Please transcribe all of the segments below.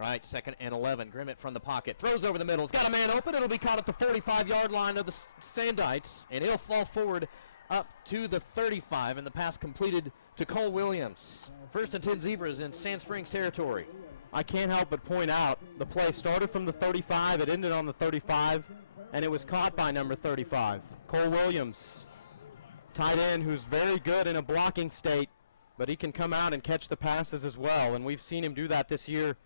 All right, 2nd and 11. Grimmett from the pocket. Throws over the middle. He's got a man open. It'll be caught at the 45-yard line of the Sandites, and he'll fall forward up to the 35, and the pass completed to Cole Williams. 1st and 10 Zebras in Sand Springs territory. I can't help but point out the play started from the 35, it ended on the 35, and it was caught by number 35, Cole Williams. Tight end who's very good in a blocking state, but he can come out and catch the passes as well, and we've seen him do that this year.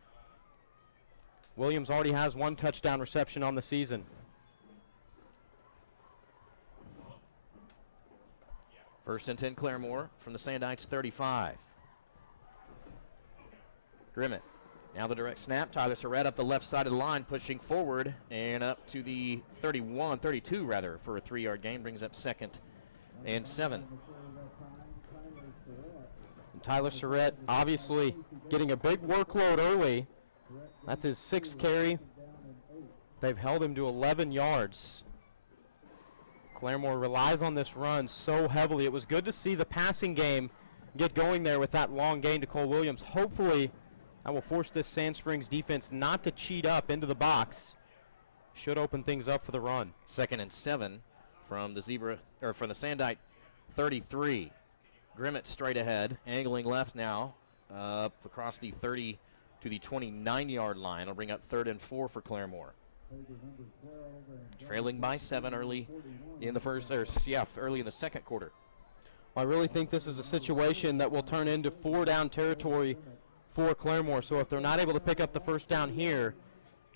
Williams already has 1 touchdown reception on the season. First and 10 Claremore from the Sandites 35. Grimmett. Now the direct snap. Tyler Surratt up the left side of the line, pushing forward and up to the 32 rather, for a 3-yard gain. Brings up 2nd and 7. And Tyler Surratt obviously getting a big workload early. That's his 6th carry. They've held him to 11 yards. Claremore relies on this run so heavily. It was good to see the passing game get going there with that long gain to Cole Williams. Hopefully that will force this Sand Springs defense not to cheat up into the box. Should open things up for the run. 2nd and 7 from the from the Sandite 33. Grimmett straight ahead, angling left now, up across the 30 to the 29-yard line. It'll bring up 3rd and 4 for Claremore. Trailing by 7 early in the early in the 2nd quarter. I really think this is a situation that will turn into 4-down territory for Claremore. So if they're not able to pick up the 1st down here,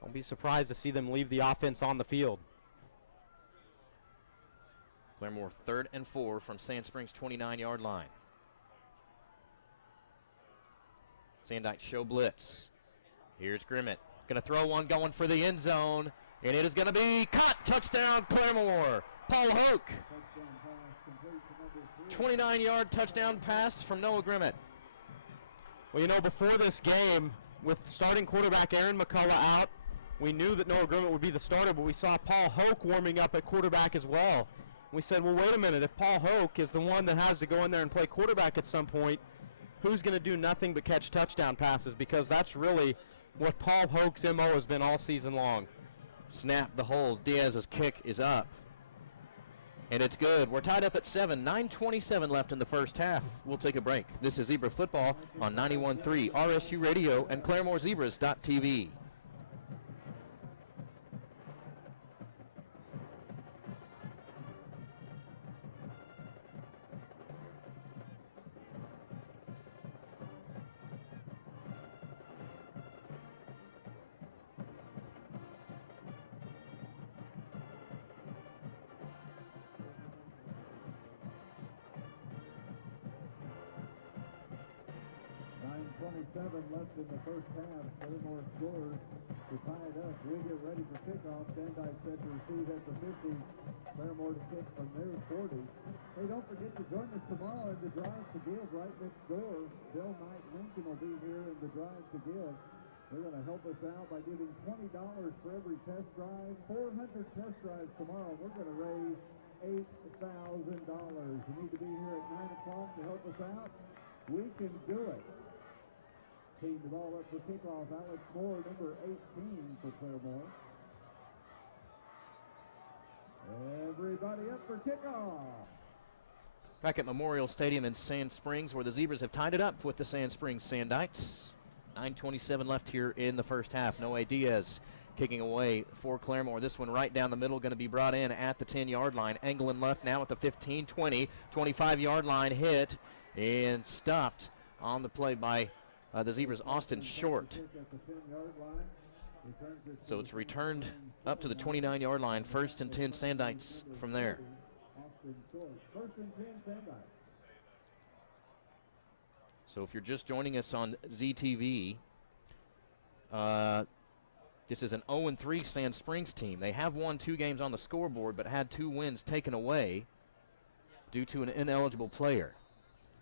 don't be surprised to see them leave the offense on the field. Claremore 3rd and 4 from Sand Springs 29-yard line. Sandite show blitz. Here's Grimmett. Going to throw one, going for the end zone, and it is going to be caught. Touchdown, Claremore. Paul Hoke. 29-yard touchdown pass from Noah Grimmett. Well, you know, before this game, with starting quarterback Aaron McCullough out, we knew that Noah Grimmett would be the starter, but we saw Paul Hoke warming up at quarterback as well. We said, well, wait a minute. If Paul Hoke is the one that has to go in there and play quarterback at some point, who's going to do nothing but catch touchdown passes? Because that's really what Paul Hoke's MO has been all season long. Snap, the hold. Diaz's kick is up. And it's good. We're tied up at 7. 9:27 left in the first half. We'll take a break. This is Zebra Football on 91.3 RSU Radio and ClaremoreZebras.tv. Left in the first half. Claremore scores to tie it up. We'll get ready for kickoff. Sandite set to receive at the 50. Claremore to kick from their 40. Hey, don't forget to join us tomorrow in the Drive to Give right next door. Bill Knight Lincoln will be here in the Drive to Give. They're going to help us out by giving $20 for every test drive. 400 test drives tomorrow. We're going to raise $8,000. You need to be here at 9 o'clock to help us out. We can do it. Team the ball up for kickoff. Alex Moore, number 18 for Claremore. Everybody up for kickoff. Back at Memorial Stadium in Sand Springs, where the Zebras have tied it up with the Sand Springs Sandites. 9:27 left here in the first half. Noe Diaz kicking away for Claremore. This one right down the middle, going to be brought in at the 10-yard line. Angling left now at the 15, 20, 25-yard line, hit and stopped on the play by the Zebras' Austin Short. So it's returned up to the 29-yard line. 1st and 10 Sandites from there. So if you're just joining us on ZTV, this is an 0-3 Sand Springs team. They have won 2 games on the scoreboard, but had 2 wins taken away due to an ineligible player.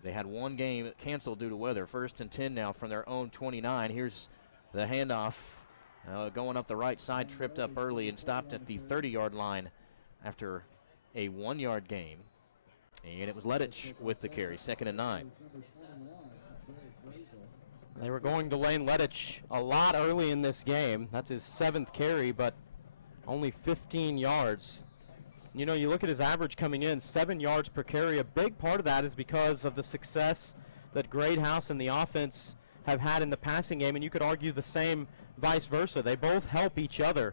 They had 1 game canceled due to weather. 1st and 10 now from their own 29. Here's the handoff going up the right side, tripped up early and stopped at the 30-yard line after a 1-yard gain. And it was Letich with the carry, 2nd and 9. They were going to Lane Letich a lot early in this game. That's his 7th carry, but only 15 yards. You know, you look at his average coming in, 7 yards per carry. A big part of that is because of the success that Greathouse and the offense have had in the passing game, and you could argue the same vice versa. They both help each other.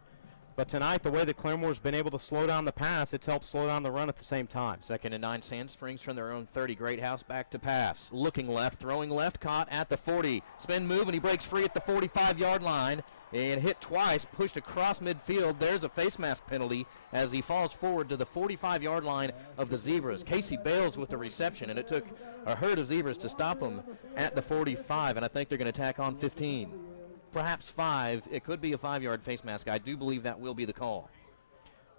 But tonight, the way that Claremore's been able to slow down the pass, it's helped slow down the run at the same time. 2nd and 9, Sand Springs from their own 30. Greathouse back to pass. Looking left, throwing left, caught at the 40. Spin move, and he breaks free at the 45-yard line. And hit twice, pushed across midfield. There's a face mask penalty as he falls forward to the 45-yard line of the Zebras. Casey Bales with the reception, and it took a herd of Zebras to stop him at the 45, and I think they're going to tack on 15. Perhaps 5. It could be a 5-yard face mask. I do believe that will be the call.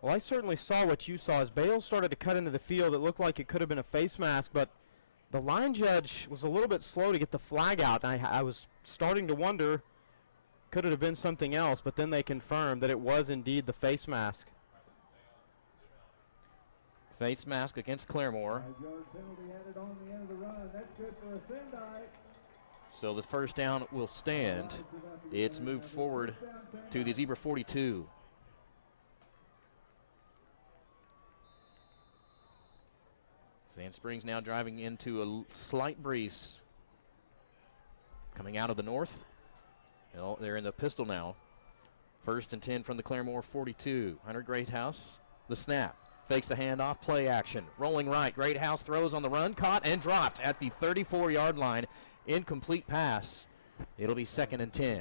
Well, I certainly saw what you saw. As Bales started to cut into the field, it looked like it could have been a face mask, but the line judge was a little bit slow to get the flag out. I was starting to wonder, could it have been something else? But then they confirmed that it was indeed the face mask. Face mask against Claremore. 5-yard penalty added on the end of the run. That's good for a Sendai. So the first down will stand. It's moved forward to the Zebra 42. Sand Springs now driving into a slight breeze coming out of the north. Well, they're in the pistol now. 1st and 10 from the Claremore 42. Hunter Greathouse, the snap. Fakes the handoff, play action. Rolling right, Greathouse throws on the run, caught and dropped at the 34-yard line. Incomplete pass. It'll be 2nd and 10.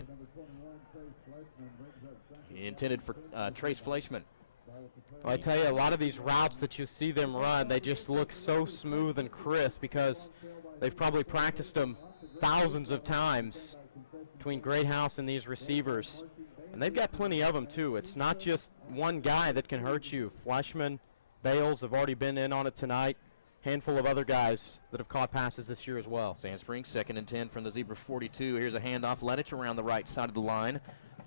Intended for Trace Fleischman. Well, I tell you, a lot of these routes that you see them run, they just look so smooth and crisp because they've probably practiced them thousands of times between Greathouse and these receivers. And they've got plenty of them, too. It's not just one guy that can hurt you. Fleischman, Bales have already been in on it tonight. Handful of other guys that have caught passes this year as well. Sand Springs, 2nd and 10 from the Zebra 42. Here's a handoff. Letich around the right side of the line,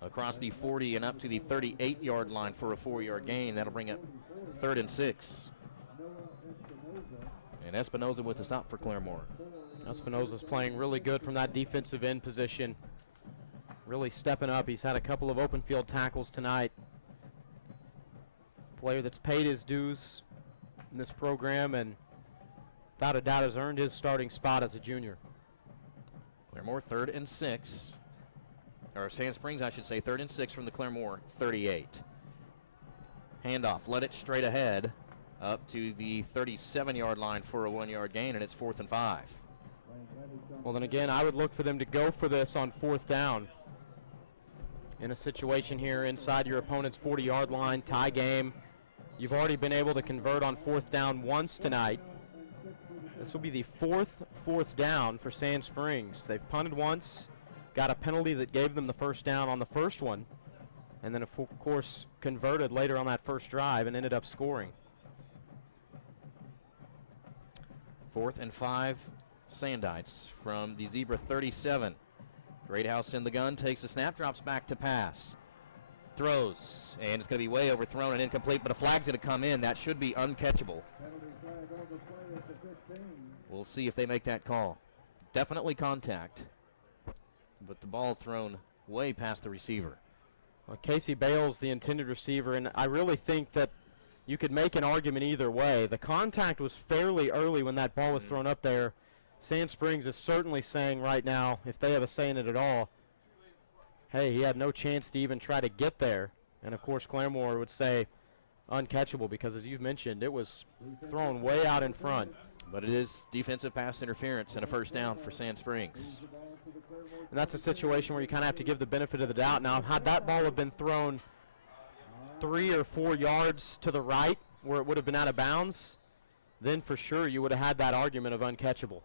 across the 40 and up to the 38-yard line for a 4-yard gain. That'll bring up 3rd and 6. And Espinoza with the stop for Claremore. Espinoza's playing really good from that defensive end position. Really stepping up. He's had a couple of open field tackles tonight. Player that's paid his dues in this program and without a doubt has earned his starting spot as a junior. Claremore 3rd and 6. Or Sand Springs, I should say, 3rd and 6 from the Claremore 38. Handoff, let it straight ahead up to the 37-yard line for a 1-yard gain, and it's 4th and 5. Well, then again, I would look for them to go for this on 4th down. In a situation here inside your opponent's 40-yard line, tie game. You've already been able to convert on 4th down once tonight. This will be the fourth down for Sand Springs. They've punted once, got a penalty that gave them the first down on the first one, and then, of course, converted later on that first drive and ended up scoring. 4th and 5, Sandites from the Zebra 37. Greathouse in the gun, takes the snap, drops back to pass. Throws, and it's going to be way overthrown and incomplete, but a flag's going to come in. That should be uncatchable. We'll see if they make that call. Definitely contact, but the ball thrown way past the receiver. Well, Casey Bales, the intended receiver, and I really think that you could make an argument either way. The contact was fairly early when that ball was thrown up there. Sand Springs is certainly saying right now, if they have a say in it at all, hey, he had no chance to even try to get there. And, of course, Claremore would say uncatchable because, as you've mentioned, it was thrown way out in front. But it is defensive pass interference and a first down for Sand Springs. And that's a situation where you kind of have to give the benefit of the doubt. Now, had that ball have been thrown 3 or 4 yards to the right where it would have been out of bounds, then for sure you would have had that argument of uncatchable.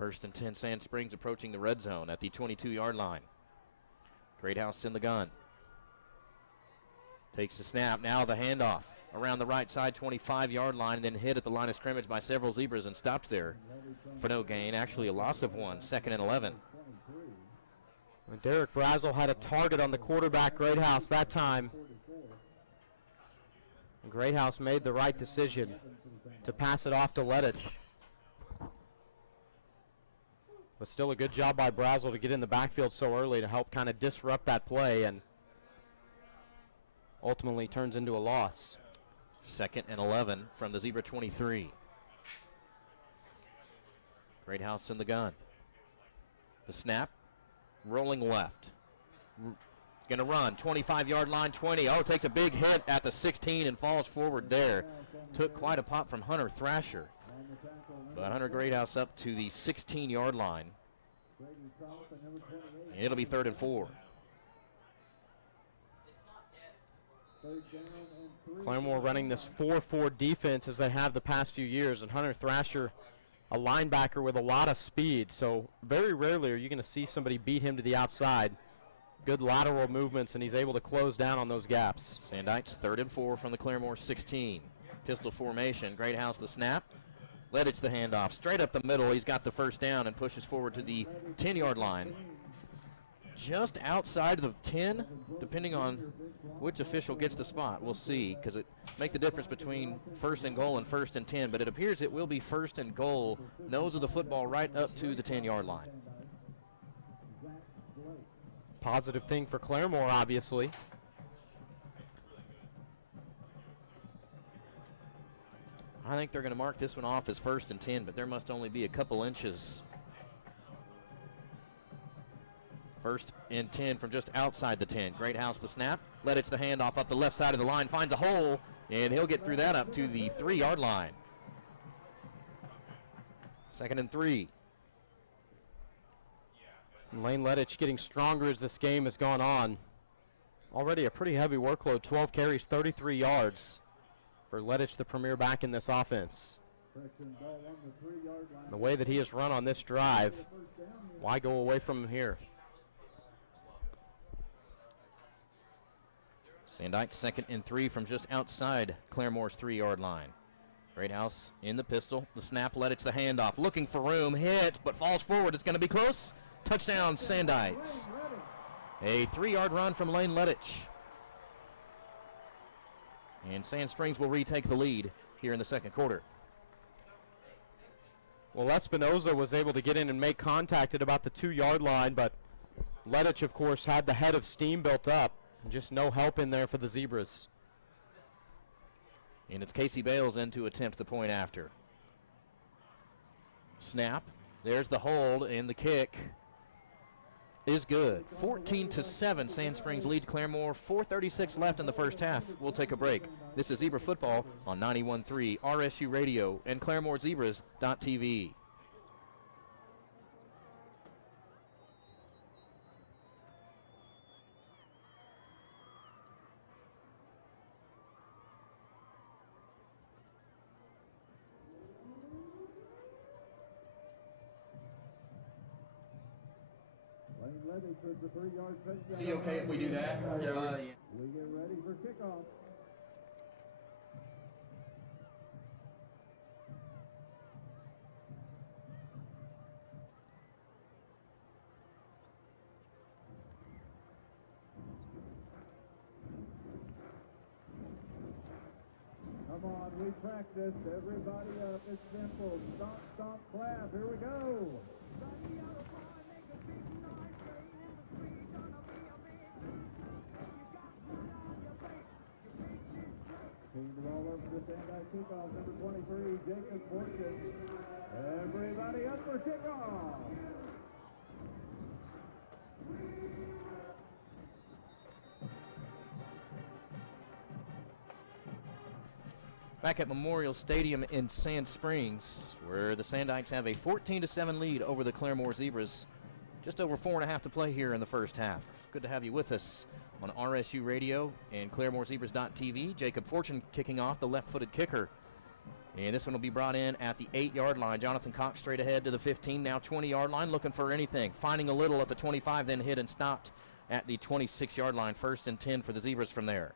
1st and 10, Sand Springs approaching the red zone at the 22-yard line. Greathouse in the gun. Takes the snap, now the handoff. Around the right side 25-yard line, and then hit at the line of scrimmage by several Zebras and stopped there for no gain. Actually a loss of 1, 2nd and 11. And Derek Brazel had a target on the quarterback, Greathouse, that time. And Greathouse made the right decision to pass it off to Letich. But still a good job by Brazel to get in the backfield so early to help kind of disrupt that play, and ultimately turns into a loss. 2nd and 11 from the Zebra 23. Greathouse in the gun. The snap, rolling left. Gonna run, 25-yard line, 20. Oh, takes a big hit at the 16 and falls forward there. Took quite a pop from Hunter Thrasher. But Hunter Greathouse up to the 16-yard line. And it'll be 3rd and 4. Claremore running this 4-4 defense as they have the past few years, and Hunter Thrasher, a linebacker with a lot of speed, so very rarely are you going to see somebody beat him to the outside. Good lateral movements, and he's able to close down on those gaps. Sandites 3rd and 4 from the Claremore 16. Pistol formation, Greathouse the snap. Lettich the handoff, straight up the middle. He's got the first down and pushes forward to the 10-yard line. Just outside of the 10, depending on which official gets the spot. We'll see, because it make the difference between 1st and goal and 1st and 10, but it appears it will be 1st and goal, nose of the football right up to the 10-yard line. Positive thing for Claremore, obviously. I think they're going to mark this one off as 1st and 10, but there must only be a couple inches. 1st and 10 from just outside the 10. Greathouse the snap. Lettich the handoff up the left side of the line. Finds a hole, and he'll get through that up to the 3-yard line. 2nd and 3. And Lane Lettich getting stronger as this game has gone on. Already a pretty heavy workload, 12 carries, 33 yards for Lettich, the premier back in this offense. The way that he has run on this drive, why go away from him here? Sandites 2nd and 3 from just outside Claremore's 3-yard line. Greathouse in the pistol. The snap, Lettich the handoff. Looking for room, hit, but falls forward. It's going to be close. Touchdown, Sandites. A 3-yard run from Lane Lettich. And Sand Springs will retake the lead here in the 2nd quarter. Well, Espinoza was able to get in and make contact at about the 2-yard line, but Lettich, of course, had the head of steam built up. Just no help in there for the Zebras. And it's Casey Bales in to attempt the point after. Snap. There's the hold, and the kick is good. 14-7, Sand Springs leads Claremore. 4:36 left in the first half. We'll take a break. This is Zebra Football on 91.3 RSU Radio and ClaremoreZebras.tv. Lettich with the 3-yard touchdown. Is he okay if we do that? Yeah. We get ready for kickoff. Come on, we practice. Everybody up. It's simple. Stomp, stomp, clap. Here we go. Team the ball over to Sandite kickoff, number 23, Jacob Fortune. Everybody up for kickoff. Back at Memorial Stadium in Sand Springs, where the Sandites have a 14-7 lead over the Claremore Zebras. Just over 4.5 to play here in the first half. Good to have you with us on RSU Radio and ClaremoreZebras.tv. Jacob Fortune kicking off, the left-footed kicker. And this one will be brought in at the 8-yard line. Jonathan Cox straight ahead to the 15, now 20-yard line, looking for anything. Finding a little at the 25, then hit and stopped at the 26-yard line. 1st and 10 for the Zebras from there.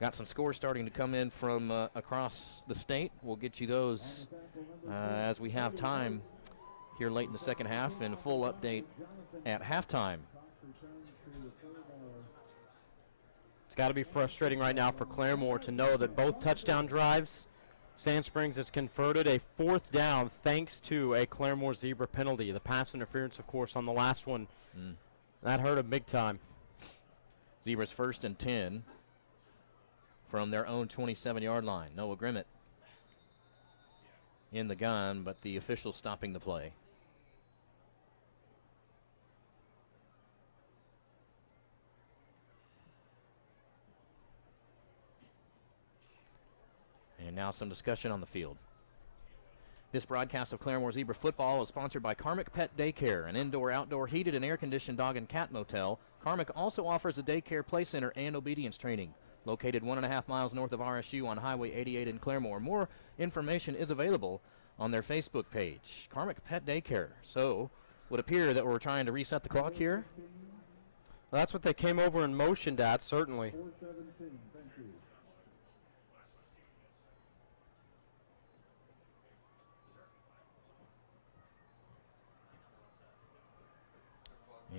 Got some scores starting to come in from across the state. We'll get you those as we have time here late in the second half, and a full update at halftime. It's got to be frustrating right now for Claremore to know that both touchdown drives Sand Springs has converted a 4th down thanks to a Claremore Zebra penalty. The pass interference, of course, on the last one. That hurt them big time. Zebras 1st and 10 from their own 27-yard line. Noah Grimmett in the gun, but the official stopping the play. And now some discussion on the field. This broadcast of Claremore Zebra football is sponsored by Carmick Pet Daycare, an indoor-outdoor heated and air-conditioned dog and cat motel. Carmick also offers a daycare play center and obedience training. Located 1.5 miles north of RSU on Highway 88 in Claremore. More information is available on their Facebook page, Carmick Pet Daycare. So, would appear that we're trying to reset the clock here. Well, that's what they came over and motioned at, certainly. 4:17, thank you.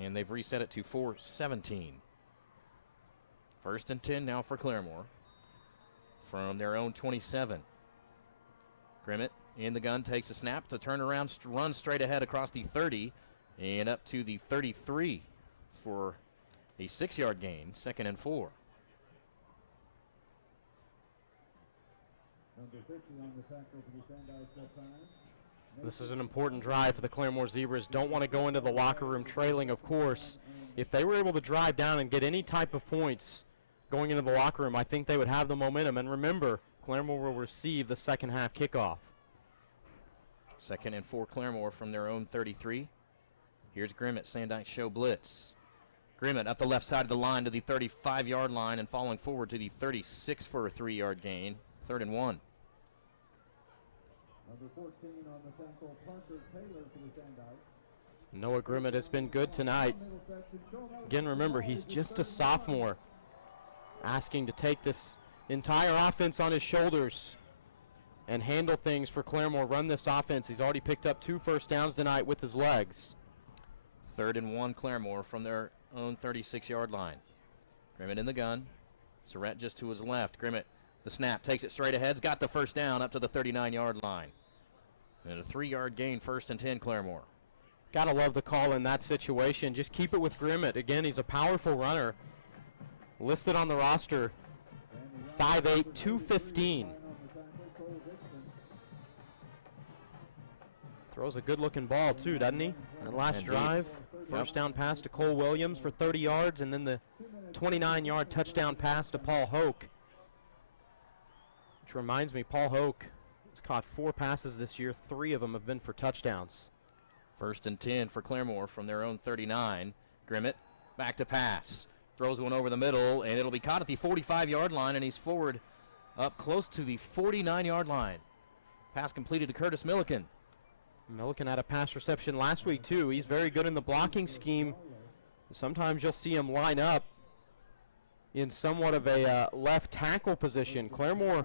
And they've reset it to 4:17. 1st and 10 now for Claremore from their own 27. Grimmett in the gun, takes a snap to turn around, run straight ahead across the 30 and up to the 33 for a 6-yard gain, 2nd and 4. Number 50 on the tackle for the Sandikes that time. This is an important drive for the Claremore Zebras. Don't want to go into the locker room trailing, of course. If they were able to drive down and get any type of points going into the locker room, I think they would have the momentum. And remember, Claremore will receive the second half kickoff. 2nd and 4 Claremore from their own 33. Here's Grimmett, Sandike show blitz. Grimmett up the left side of the line to the 35-yard line and falling forward to the 36 for a 3-yard gain. 3rd and 1. Number 14 on the tackle, Parker Taylor for the Sandikes. Noah Grimmett has been good tonight. Again, remember, he's just a sophomore, asking to take this entire offense on his shoulders and handle things for Claremore, run this offense. He's already picked up 2 first downs tonight with his legs. 3rd and 1 Claremore from their own 36-yard line. Grimmett in the gun. Surratt just to his left. Grimmett, the snap, takes it straight ahead. He's got the first down up to the 39-yard line. And a 3-yard gain, 1st and 10 Claremore. Gotta love the call in that situation. Just keep it with Grimmett. Again, he's a powerful runner. Listed on the roster, 5'8", 215. Throws a good-looking ball, too, doesn't he? That last Indeed. drive, first down pass to Cole Williams for 30 yards, and then the 29-yard touchdown pass to Paul Hoke. Which reminds me, Paul Hoke has caught 4 passes this year. 3 of them have been for touchdowns. 1st and 10 for Claremore from their own 39. Grimmett back to pass. Throws one over the middle, and it'll be caught at the 45-yard line, and he's forward up close to the 49-yard line. Pass completed to Curtis Milliken. Milliken had a pass reception last week, too. He's very good in the blocking scheme. Sometimes you'll see him line up in somewhat of a left tackle position. Claremore,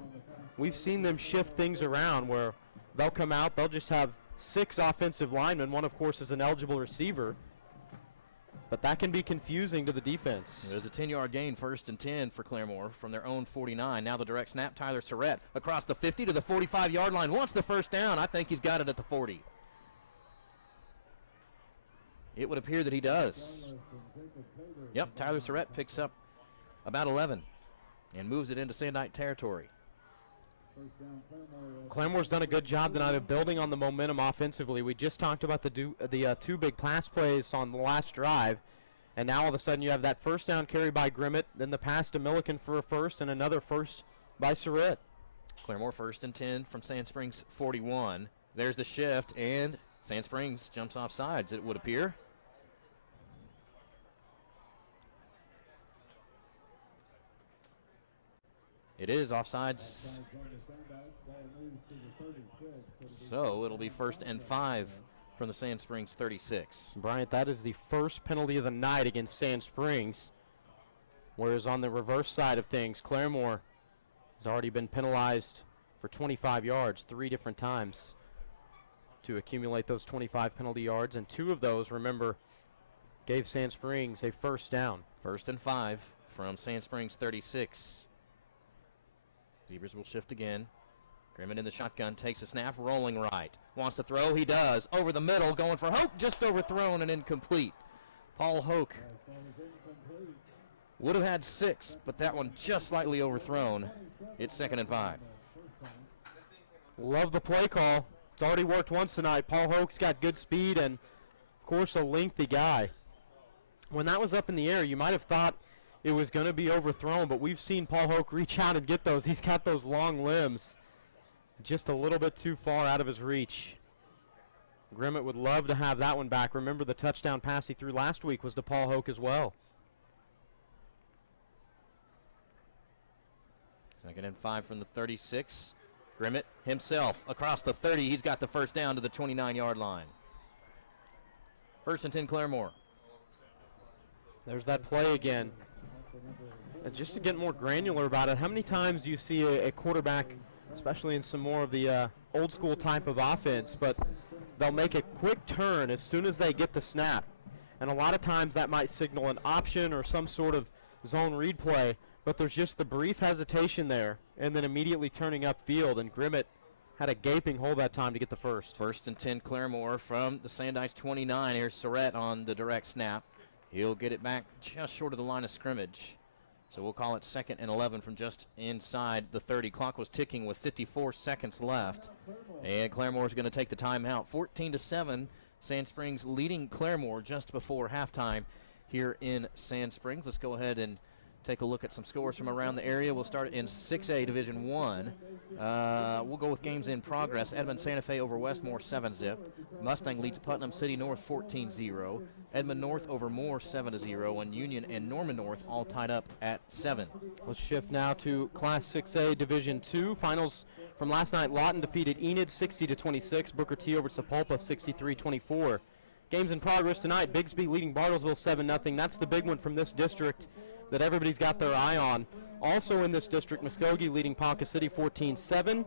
we've seen them shift things around where they'll come out, they'll just have 6 offensive linemen. One, of course, is an eligible receiver. But that can be confusing to the defense. There's a 10-yard gain, 1st and 10 for Claremore from their own 49. Now the direct snap, Tyler Surratt across the 50 to the 45-yard line. Wants the first down. I think he's got it at the 40. It would appear that he does. Yep, Tyler Surratt picks up about 11 and moves it into Sandike territory. Claremore's done a good job tonight of building on the momentum offensively. We just talked about the 2 big pass plays on the last drive, and now all of a sudden you have that first down carry by Grimmett, then the pass to Milliken for a first, and another first by Surratt. Claremore 1st and 10 from Sand Springs 41. There's the shift, and Sand Springs jumps off sides, it would appear. It is offsides. So it'll be 1st and 5 from the Sand Springs 36. Bryant, that is the first penalty of the night against Sand Springs. Whereas on the reverse side of things, Claremore has already been penalized for 25 yards 3 different times to accumulate those 25 penalty yards. And 2 of those, remember, gave Sand Springs a first down. 1st and 5 from Sand Springs 36. Zebras will shift again. Grimmett in the shotgun, takes a snap, rolling right. Wants to throw, he does. Over the middle, going for Hoke, just overthrown and incomplete. Paul Hoke would have had 6, but that one just slightly overthrown. It's 2nd and 5. Love the play call. It's already worked once tonight. Paul Hoke's got good speed and, of course, a lengthy guy. When that was up in the air, you might have thought it was going to be overthrown, but we've seen Paul Hoke reach out and get those. He's got those long limbs. Just a little bit too far out of his reach. Grimmett would love to have that one back. Remember, the touchdown pass he threw last week was to Paul Hoke as well. 2nd and 5 from the 36. Grimmett himself across the 30. He's got the first down to the 29-yard line. 1st and 10 Claremore. There's that play again. And just to get more granular about it, how many times do you see a quarterback, especially in some more of the old school type of offense, but they'll make a quick turn as soon as they get the snap. And a lot of times that might signal an option or some sort of zone read play, but there's just the brief hesitation there and then immediately turning upfield, and Grimmett had a gaping hole that time to get the first. 1st and 10 Claremore from the Sandites 29. Here's Surratt on the direct snap. He'll get it back just short of the line of scrimmage. So we'll call it 2nd and 11 from just inside the 30. Clock was ticking with 54 seconds left. And Claremore's going to take the timeout. 14-7, Sand Springs leading Claremore just before halftime here in Sand Springs. Let's go ahead and take a look at some scores from around the area. We'll start in 6A Division 1. We'll go with games in progress. Edmond Santa Fe over Westmore 7-zip. Mustang leads Putnam City North 14-0. Edmond North over Moore 7-0. And Union and Norman North all tied up at 7. Let's shift now to Class 6A Division 2. Finals from last night. Lawton defeated Enid 60-26. Booker T over Sapulpa 63-24. Games in progress tonight. Bigsby leading Bartlesville 7-0. That's the big one from this district that everybody's got their eye on. Also in this district, Muskogee leading Ponca City 14-7.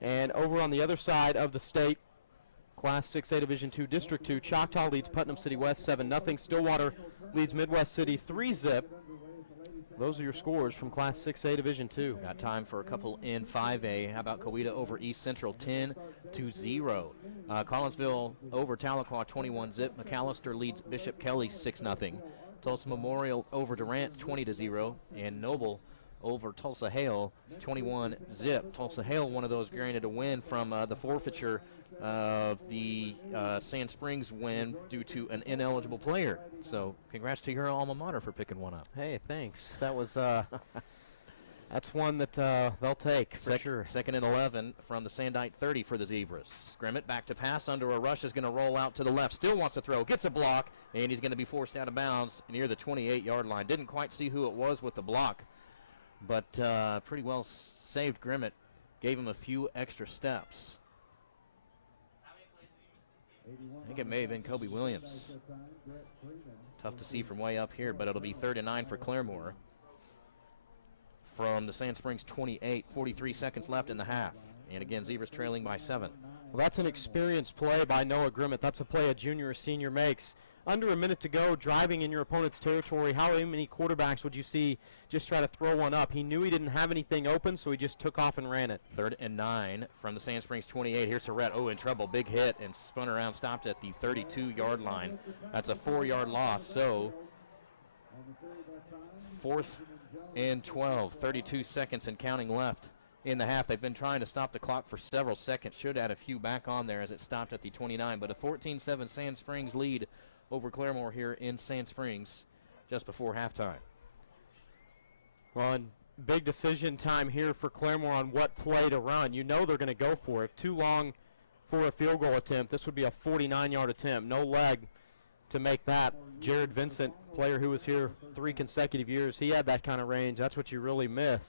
And over on the other side of the state, Class 6A Division 2, District 2, Choctaw leads Putnam City West 7-0. Stillwater leads Midwest City 3-zip. Those are your scores from Class 6A Division 2. Got time for a couple in 5A. How about Coweta over East Central 10-0. Collinsville over Tahlequah 21-zip. McAllister leads Bishop Kelly 6-0. Tulsa Memorial over Durant 20-0. And Noble over Tulsa Hale 21-zip. Tulsa Hale, one of those granted a win from the forfeiture of the Sand Springs win due to an ineligible player. So congrats to your alma mater for picking one up. Hey, thanks. That was that's one that they'll take for sure. 2nd and 11 from the Sandite 30 for the Zebras. Grimmett back to pass under a rush, is going to roll out to the left. Still wants to throw, gets a block, and he's going to be forced out of bounds near the 28-yard line. Didn't quite see who it was with the block, but pretty well saved Grimmett. Gave him a few extra steps. I think it may have been Kobe Williams. Tough to see from way up here, but it'll be 3rd and 9 for Claremore. From the Sand Springs 28, 43 seconds left in the half. And again, Zebras trailing by 7. Well, that's an experienced play by Noah Grimmett. That's a play a junior or senior makes. Under a minute to go, driving in your opponent's territory, how many quarterbacks would you see just try to throw one up? He knew he didn't have anything open, so he just took off and ran it. 3rd and 9 from the Sand Springs 28. Here's Surratt. Oh, in trouble. Big hit and spun around, stopped at the 32-yard line. That's a 4-yard loss. So 4th and 12. 32 seconds and counting left in the half. They've been trying to stop the clock for several seconds. Should add a few back on there as it stopped at the 29. But a 14-7 Sand Springs lead over Claremore here in Sand Springs just before halftime. Well, and big decision time here for Claremore on what play to run. You know they're going to go for it. Too long for a field goal attempt. This would be a 49-yard attempt. No leg to make that. Jared Vincent, player who was here 3 consecutive years, he had that kind of range. That's what you really miss.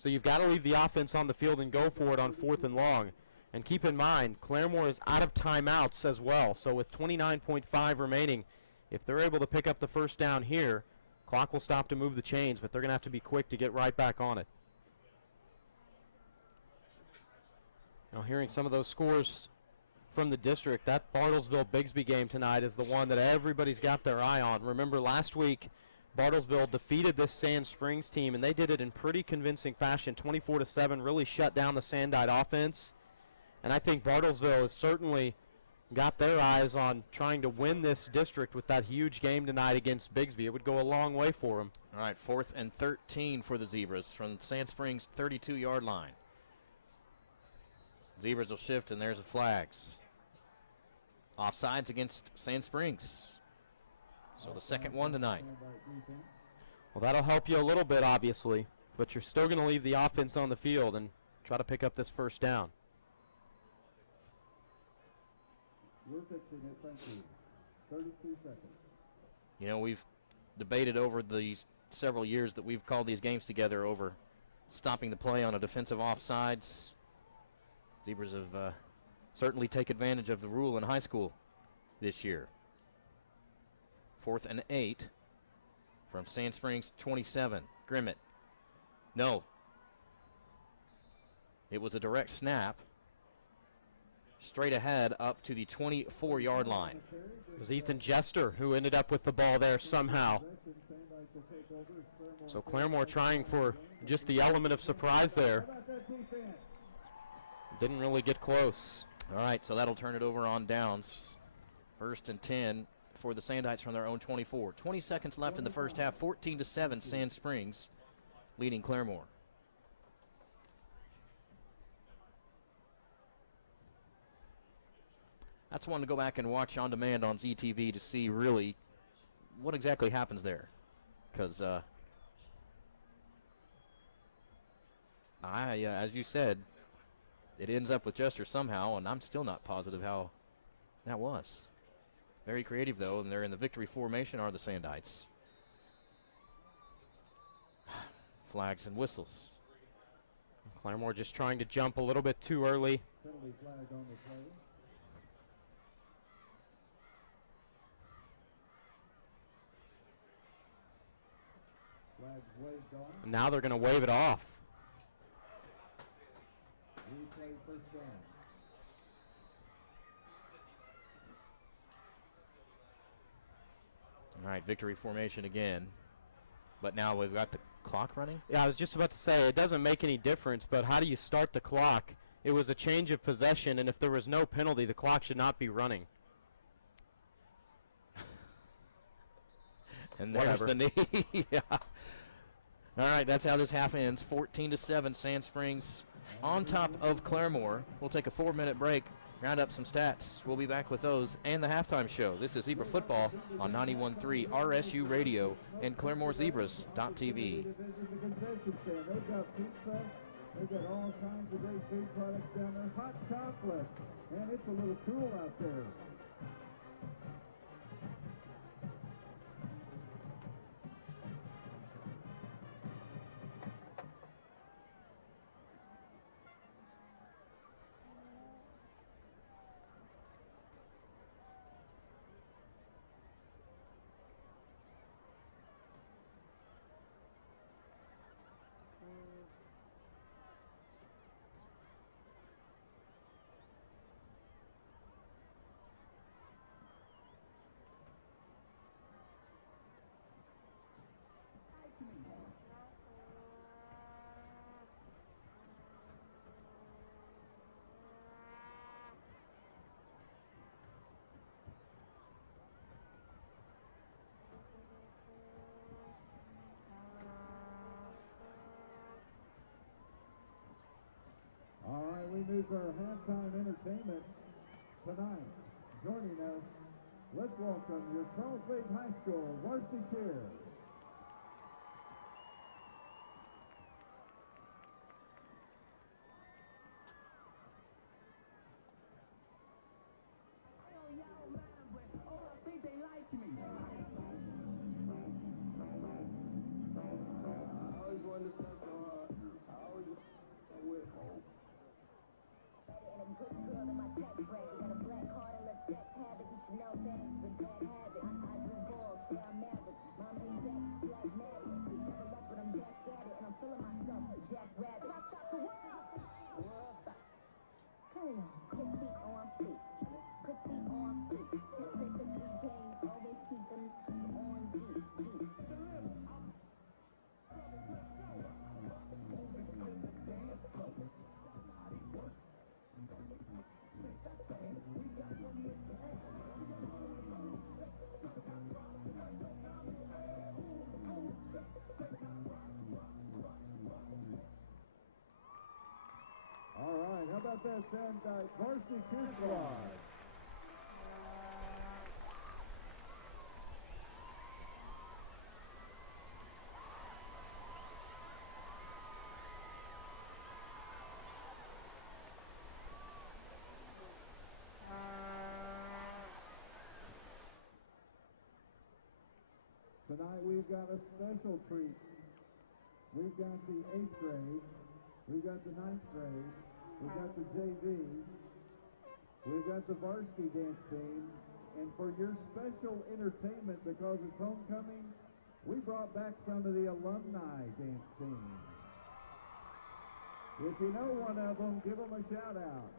So you've got to leave the offense on the field and go for it on 4th and long. And keep in mind, Claremore is out of timeouts as well. So with 29.5 remaining, if they're able to pick up the first down here, clock will stop to move the chains, but they're going to have to be quick to get right back on it. Now hearing some of those scores from the district, that Bartlesville-Bigsby game tonight is the one that everybody's got their eye on. Remember last week, Bartlesville defeated this Sand Springs team, and they did it in pretty convincing fashion, 24-7, really shut down the Sandite offense. And I think Bartlesville has certainly got their eyes on trying to win this district with that huge game tonight against Bigsby. It would go a long way for them. All right, 4th and 13 for the Zebras from Sand Springs' 32-yard line. Zebras will shift, and there's the flags. Offsides against Sand Springs. So the second one tonight. Well, that'll help you a little bit, obviously, but you're still going to leave the offense on the field and try to pick up this first down. We're fixing it, thank you. 32 seconds. You know, we've debated over these several years that we've called these games together over stopping the play on a defensive offsides. Zebras have certainly taken advantage of the rule in high school this year. 4th and 8 from Sand Springs 27. Grimmett. No. It was a direct snap. Straight ahead up to the 24-yard line. It was Ethan Jester who ended up with the ball there somehow. So Claremore trying for just the element of surprise there. Didn't really get close. All right, so that'll turn it over on downs. 1st and 10 for the Sandites from their own 24. 20 seconds left in the first half. 14-7 Sand Springs leading Claremore. That's one to go back and watch on demand on ZTV to see really what exactly happens there. Because as you said, it ends up with Jester somehow, and I'm still not positive how that was. Very creative, though, and they're in the victory formation are the Sandites. Flags and whistles. Claremore just trying to jump a little bit too early. Penalty flag on the play. Flags waved on. And now they're going to wave it off. Replay first down. All right, victory formation again. But now we've got the clock running. Yeah, I was just about to say, it doesn't make any difference, but how do you start the clock? It was a change of possession, and if there was no penalty, the clock should not be running. And there's Whatever. the knee. Yeah. All right, that's how this half ends. 14-7, Sand Springs on top of Claremore. We'll take a 4-minute break, round up some stats. We'll be back with those and the halftime show. This is Zebra Football on 91.3 RSU Radio and ClaremoreZebras.tv. Division, the concession stand. They've got pizza. They've got all kinds of great food products down there. Hot chocolate. Man, it's a little cool out there. All right, we move to our halftime entertainment tonight. Joining us, let's welcome your Charles Wade High School varsity cheer. FS Sandite Varsity 2 squad. Tonight we've got a special treat. We've got the 8th grade, we've got the 9th grade, we've got the JV, we've got the varsity dance team, and for your special entertainment, because it's homecoming, we brought back some of the alumni dance team. If you know one of them, give them a shout out.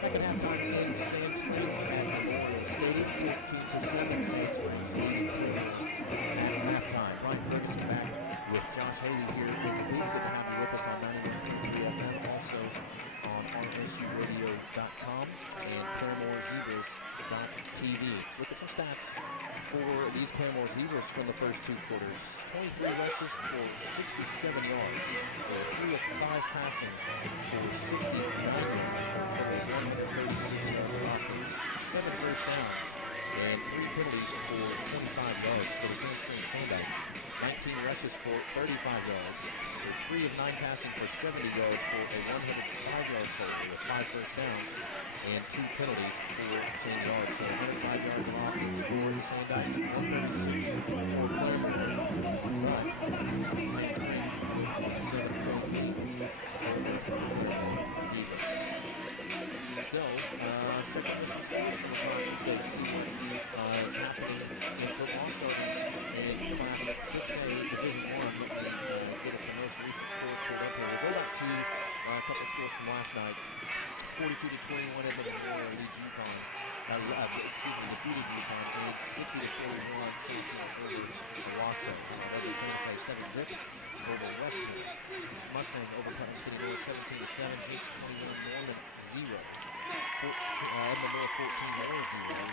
Second halftime in Sand Springs at Memorial Stadium, 14-7 Sand Springs leading at halftime. Brian Ferguson back with Josh Haley here with you. Good to have you with us on 91.3 FM, also on RSURadio.com and ClaremoreZebras.tv. Let's look at some stats for these Claremore Zebras from the first two quarters. 23 rushes for 67 yards, 3 of 5 passing for 69 yards. 136-yard offense, 7 first downs, and 3 penalties for 25 yards for the Sand Springs Sandites. 19 rushes for 35 yards, so 3 of 9 passing for 70 yards for a 105-yard total with 5 first downs and 2 penalties for 10 yards. So 105 yards of offense for the Sandites, 136 for Claremore. So, second mission scores from across the state. See what is happening in football, starting in Class 6A Division I. Let me get us the most recent scores pulled up here. We'll go back to a couple of scores from last night. 42-21 Edmond Memorial leads UConn. Defeated UConn, and 60-41 St. over Owasso. Northern Santa Fe 7-zip over Western. Mustangs overcoming City North 17-7. H21 Norman 0. Edmond North 14 Moore 0.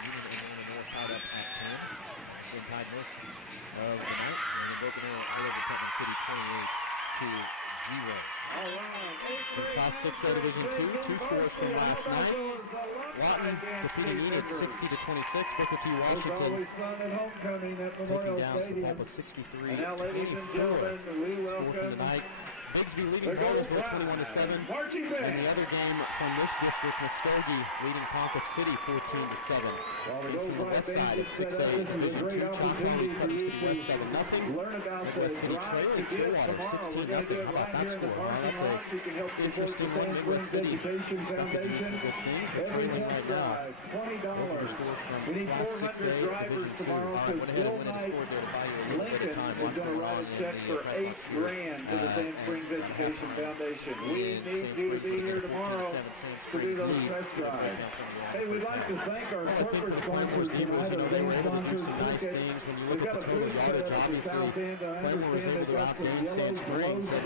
Union and Norman North tied up at 10. Then tied most of the night. And then Broken Arrow all over Putnam City 28-0. In Class 6A Division II, 2 scores from last night. Lawton defeating Enid 60-26. Booker T. Washington taking down Sapulpa 63-24. And now, ladies and gentlemen, we welcome tonight. Bigsby leading Harrisburg 21-7. And the other game from this district, Muskogee leading Ponca City 14-7. While the Gold From the Bright west side Band of is set 6A up, this is a Division great II, opportunity for you to West 7-0. learn about the West City drive trails to give Clearwater tomorrow. We're 16-0. going to do it How about right that here in the score? parking That's lot. You can help support the interesting one. Sand Midwest Springs City Education Foundation. Every trailing test right now. drive, $20. We need Class 6A 400 drivers Division II. tomorrow All right, because went ahead and Bill went and Knight scored there to buy you a little bit of Lincoln time. is Watch going to what's write a going on check in for the press box here. $8,000 to the Sand Springs Education Foundation. We And need Sand you to Springs be here looking tomorrow 14-7 Sand to do Springs those lead. test drives. Hey, we'd like to thank our Well, I think corporate for the sponsors Claremore tonight, Zebras, our they main were able to do sponsors, some nice Puckett. things. When you They've look got at a the total booth set yardage, up at the obviously, south end. I Claremore was understand able they've to got some outgain yellow Sand glow Springs. stuff.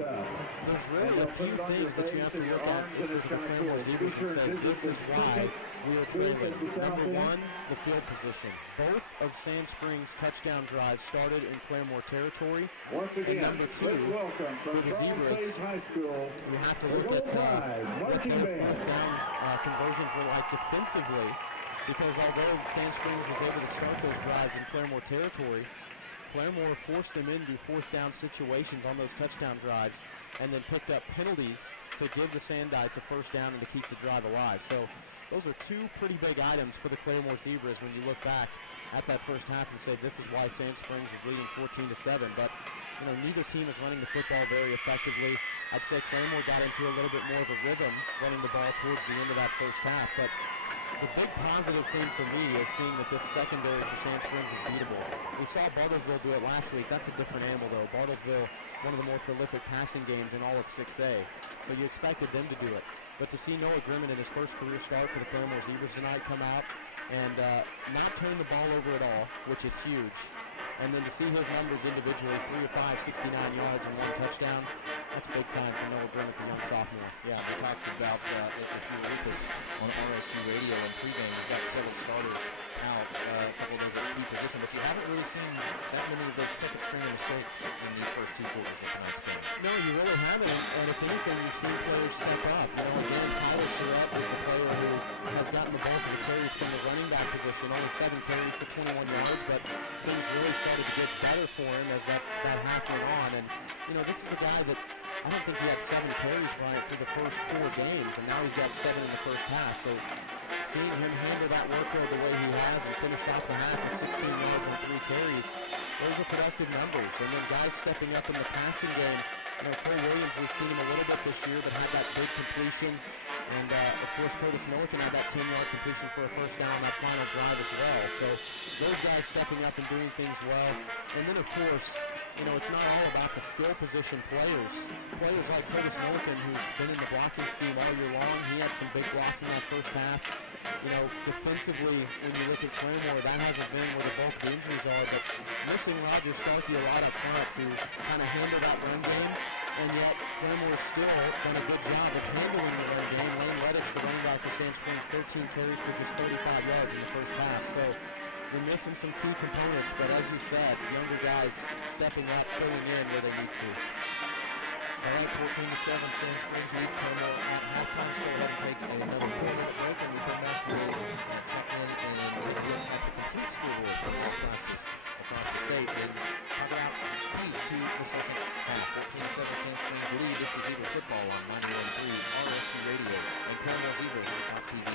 There's And really they'll a put few it on your things that you face have to and your look at arms, and it's for the kind of cool. Claremore So be Zebras sure and and say, visit this this is why Puckett we are trailing. Number one, the field position. Both of Sand Springs' touchdown drives started in Claremore territory. Once And again, number two, let's welcome for from the Charles Zebras, State High School, we have to the look Gold at Pride what Marching their first Band. down conversions were like defensively, because although Sand Springs was able to start those drives in Claremore territory, Claremore forced them into fourth down situations on those touchdown drives and then picked up penalties to give the Sandites a first down and to keep the drive alive. So those are two pretty big items for the Claremore Zebras when you look back at that first half and say this is why Sand Springs is leading 14-7. But neither team is running the football very effectively. I'd say Claremore got into a little bit more of a rhythm running the ball towards the end of that first half. But the big positive thing for me is seeing that this secondary for Sand Springs is beatable. We saw Bartlesville do it last week. That's a different animal, though. Bartlesville, one of the more prolific passing games in all of 6A. So you expected them to do it. But to see Noah Grimmett in his first career start for the Claremore Zebras tonight come out and not turn the ball over at all, which is huge. And then to see his numbers individually, 3 of 5, 69 yards and 1 touchdown, that's big time for Noah Grimmett, the young sophomore. Yeah, we talked about if you were with us on RSU radio and pregame, we've got several starters out, a couple of those at key position, but you haven't really seen that many of those second string mistakes in these first two quarters of tonight's game. No, you really haven't, and if anything, you've seen players step up. Again, Tyler Surratt is the player who has gotten the ball to the carries from the running back position, only 7 carries for 21 yards, but things really started to get better for him as that half went on, and this is a guy that I don't think he had 7 carries, Bryant, for the first 4 games, and now he's got 7 in the first half. So seeing him handle that workload the way he has and finish off the half with 16 yards and 3 carries, those are productive numbers. And then guys stepping up in the passing game. Cole Williams, we've seen him a little bit this year, but had that big completion. And, of course, Curtis Milliken had that 10-yard completion for a first down on that final drive as well. So those guys stepping up and doing things well. And then, of course, it's not all about the skill position players. Players like Curtis Milliken, who's been in the blocking scheme all year long, he had some big blocks in that first half. Defensively, when you look at Claremore, that hasn't been where the bulk of the injuries are, but missing Roger Starkey a lot up front to kind of handle that run game, and yet Claremore still done a good job of handling the run game. Lane Reddick, the running back for Sand Springs, 13 carries for just 35 yards in the first half. So you're missing some key components, but as you said, younger guys stepping up, filling in where they need to. All right, 14-7, Sand Springs leads Claremore at halftime. So we'll have to take another 4-minute break. When we come back, we'll check in and we'll look at the complete scoreboard for all classes across the state and talk about keys to the second half. 14-7, Sand Springs lead. This is Zebra football on 91.3 RSU Radio and Claremore Zebras.tv.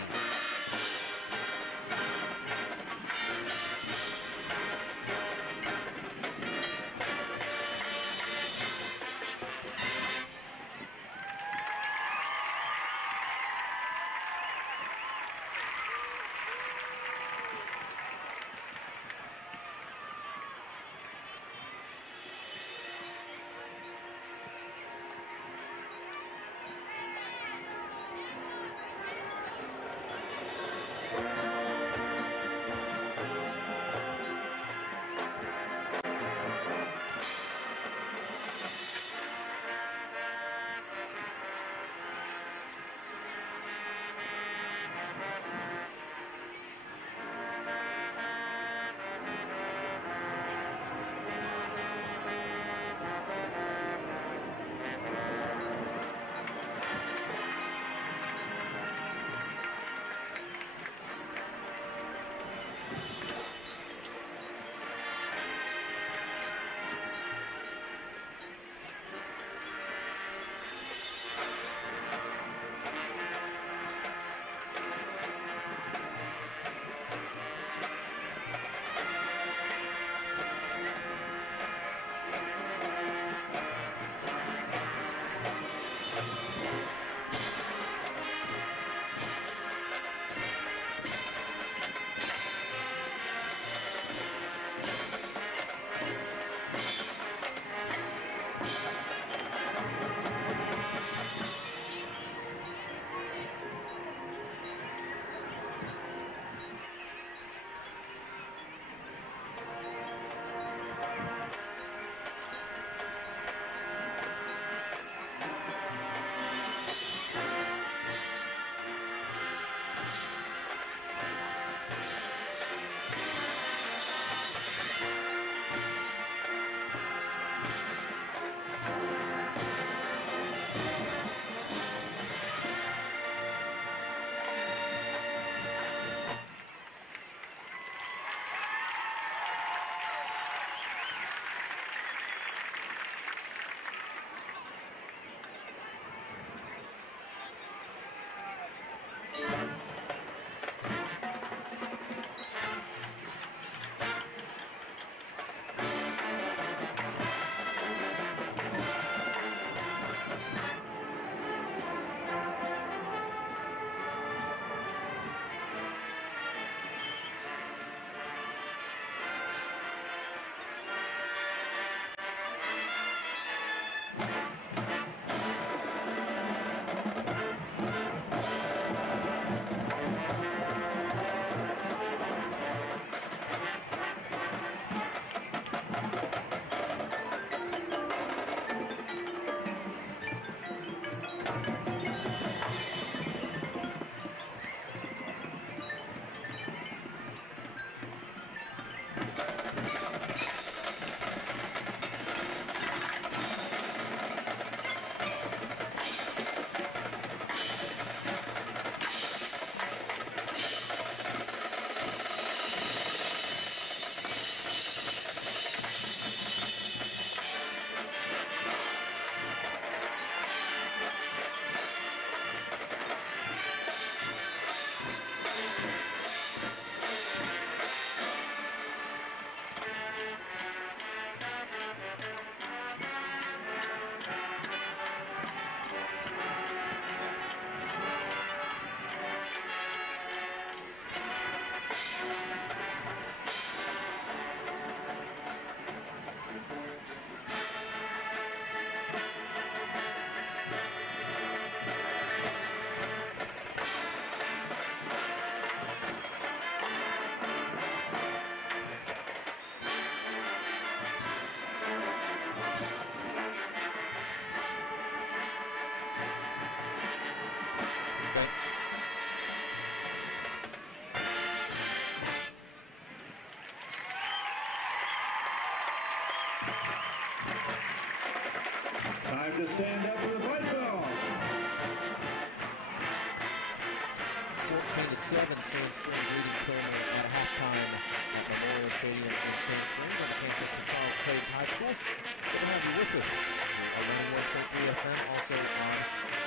14-7, Sand Springs leading Claremore at halftime at Memorial Stadium in Sand Springs on the campus of Charles Craig High School. Good to have you with us here on 91.3 FM, also on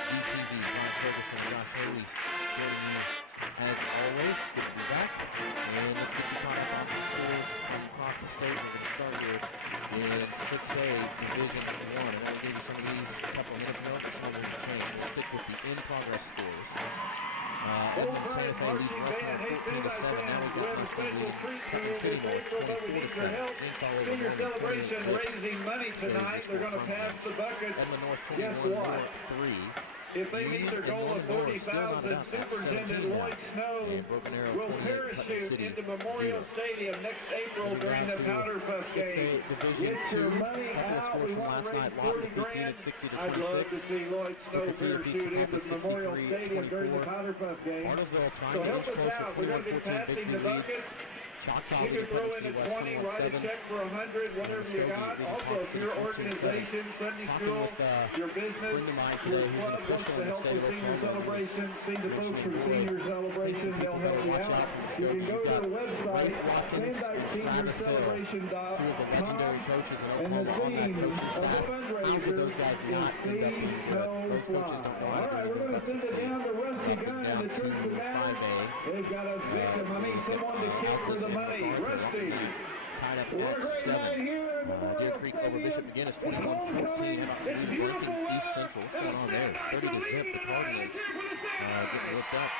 DTV. Brian Ferguson and Josh Haley joining you as always. Good to be back. And let's get you caught up on the scores from across the state. We're going to start here in 6A Division 1. And I gave you some of these a couple of minutes ago, but some of them changed. We'll stick with the in-progress scores. Edmond Santa Fe leads Westmore 14-7. Now he's got Westmore leading Putnam City North 24-7. Senior celebration raising money tonight. They're going to pass the buckets. Edmond North 21, Guess what? North 3. If they meet their goal of 40,000, Superintendent Lloyd Snow will parachute into Memorial Stadium next April during the Powder Puff game. Get your money out. We want to raise 40 grand. I'd love to see Lloyd Snow parachute into Memorial Stadium during the Powder Puff game. So help us out. We're going to be passing the buckets. You can throw in a 20, write a check for 100, whatever you got. Also, if your organization, Sunday school, your business, your club wants to help with senior celebration, see the folks from senior celebration, they'll help you out. You can go to the website, SanddykeSeniorCelebration.com, and the theme of the fundraiser is See Snow Fly. All right, we're going to send it down to Rusty Gunn in the Church of Matters. They've got a victim, someone to kick for the money. Rusty. Tied up What a at great 7. night here in Memorial Deer Creek over Bishop Stadium. McGinnis, It's 21-14. homecoming. It's beautiful East weather. Central. And the What's going on there? Sandikes 30 are to zip leading the tonight. Cardinals. Let's hear it for the Getting Sandikes. whipped up.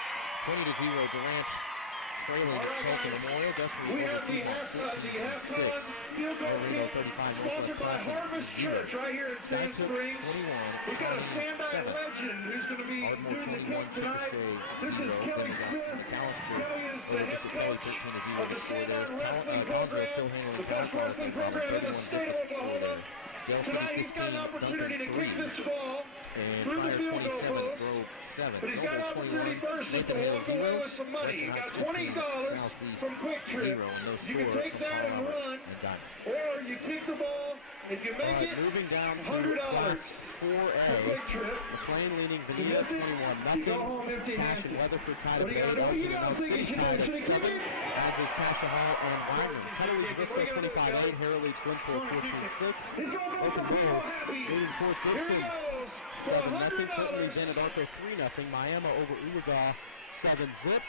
20-0 Durant. Trailing All right, Tulsa guys. Memorial. Dustin We over have the Piedmont, halftime 14-6. field goal Overall, kick 35 sponsored by Northwest Harvest Classic, Church right here in Sand Dyke Springs. 21, We've got a Ardmore Sandike 7. legend who's going to be Ardmore doing the 21, kick tonight. Chickasha This is 0, Kelly then Smith. Callister Kelly is the over head Bishop Kelly, coach 13-0 of the before there. Sandike wrestling Conzo program, still handling the best foul wrestling calls, program in the 31 state of just before Oklahoma. there. Dale City Tonight he's got an 15, opportunity to Duncan kick 3. this ball And through the Fire field goal 27 post. drove 7. But he's got an Noble opportunity 21, first just to Lincoln walk Hill away 0, with some money. He got Western Heights 15, $20 Southeast from Quick Trip. 0, and no You can score take from that and Colorado run, and Diamond. or you kick the ball. If you make it, Moving down to $100 Class for 4A. Quick Trip. McLean leading You Veneta miss it, 21 you go home empty-handed. Cash and Weatherford tied What do you at gotta do? What do you guys think he should do? Should he kick it? As is Cassia Hall and Wyman. Kettle leads What do you Visco gotta do, 25-8. Harold leads Glencoe 14-6. He's going to make Open the people goal happy. leading towards Here he Gibson. goes for 7-0. Clinton leads $100. Anadarko 3-0. Miami over Uwaga 7-zip.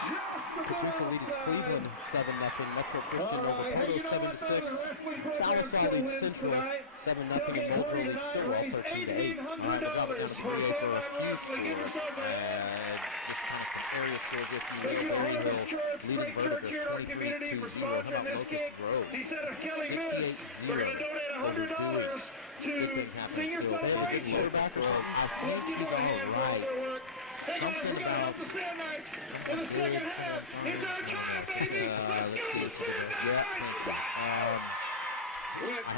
Just the Cadusa ball leads outside. Cleveland 7-0. Metro Christian All over right, hey, you know Provo what? The 7-6. wrestling program Salazar still leads wins Central tonight. 7-0. And Tailgate Mojo party leads tonight. Stillwell Raise 13-8. $1,800 for Sandike Wrestling. Give yourselves a hand. Just kind of some area scores, if you Thank you to will. Harvest Church, leading great church Verdigris here in our community for 23-0. sponsoring How this about kick. Locust Grove? He said if Kelly missed, 68-0 they're going to donate $100 to Senior Celebration. Let's give them a hand for all their work. Hey guys, we got to help the Sandikes in the second half. It's our time, baby. Let's go, Sandikes!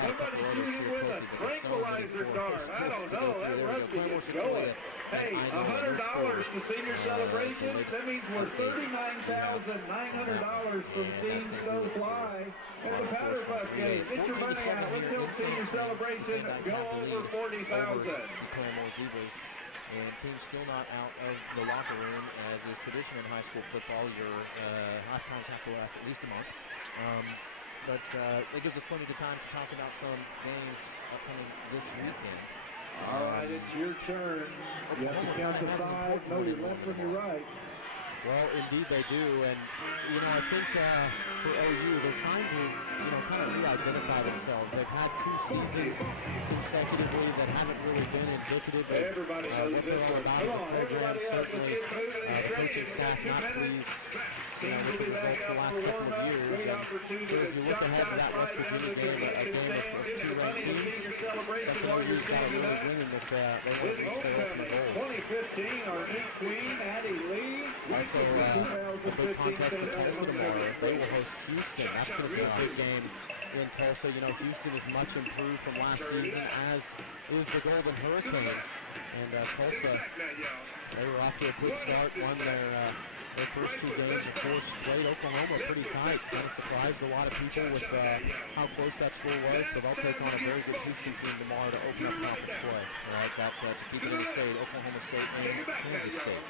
Somebody shooting with a tranquilizer dart. I don't know. That Rusty gets going. Hey, $100 to Senior Celebration. That means we're $39,900 from seeing Snow Fly at the Powder Puff game. Get your money out. Let's help Senior Celebration go over 40,000. Claremore Zebras. And teams still not out of the locker room, as is tradition in high school football. Your halftimes have to last at least a month. But it gives us plenty of time to talk about some games upcoming this weekend. All right, it's your turn. You have to count to 5. Know your left from your right. Well, indeed they do, and I think for OU they're trying to kind of re-identify themselves. They've had 2 seasons consecutively that haven't really been indicative of Everybody knows what this they're all one. about Come as a on, program. everybody up. Let's Certainly, get moving and the coaching stretching. staff We got not 2 pleased minutes. Teams with will the be back results the out last for couple of warm-up. years. Great And opportunity so as to you look chop ahead to guys that right West down to Virginia the game, a concession game stand. of Give 2 some money to ranked Senior teams, Celebration that's while an you're OU's got to standing really up. win in if they want This to reach their ultimate homecoming, goals. 2015, our new queen, Addie Lee. Also, a big 2015 contest in Sandikes Tulsa tomorrow. homecoming. They will host Houston. That's going to be a big game in Tulsa. Houston is much improved from last season, as is the Golden Hurricane. And Tulsa, they were off to a good start, won their first 2 games, of course, played Oklahoma pretty tight. Kind of surprised a lot of people with how close that score was. So they'll take on a very good Houston team tomorrow to open up conference play. All right, that to keep it in the state, Oklahoma State and Kansas State.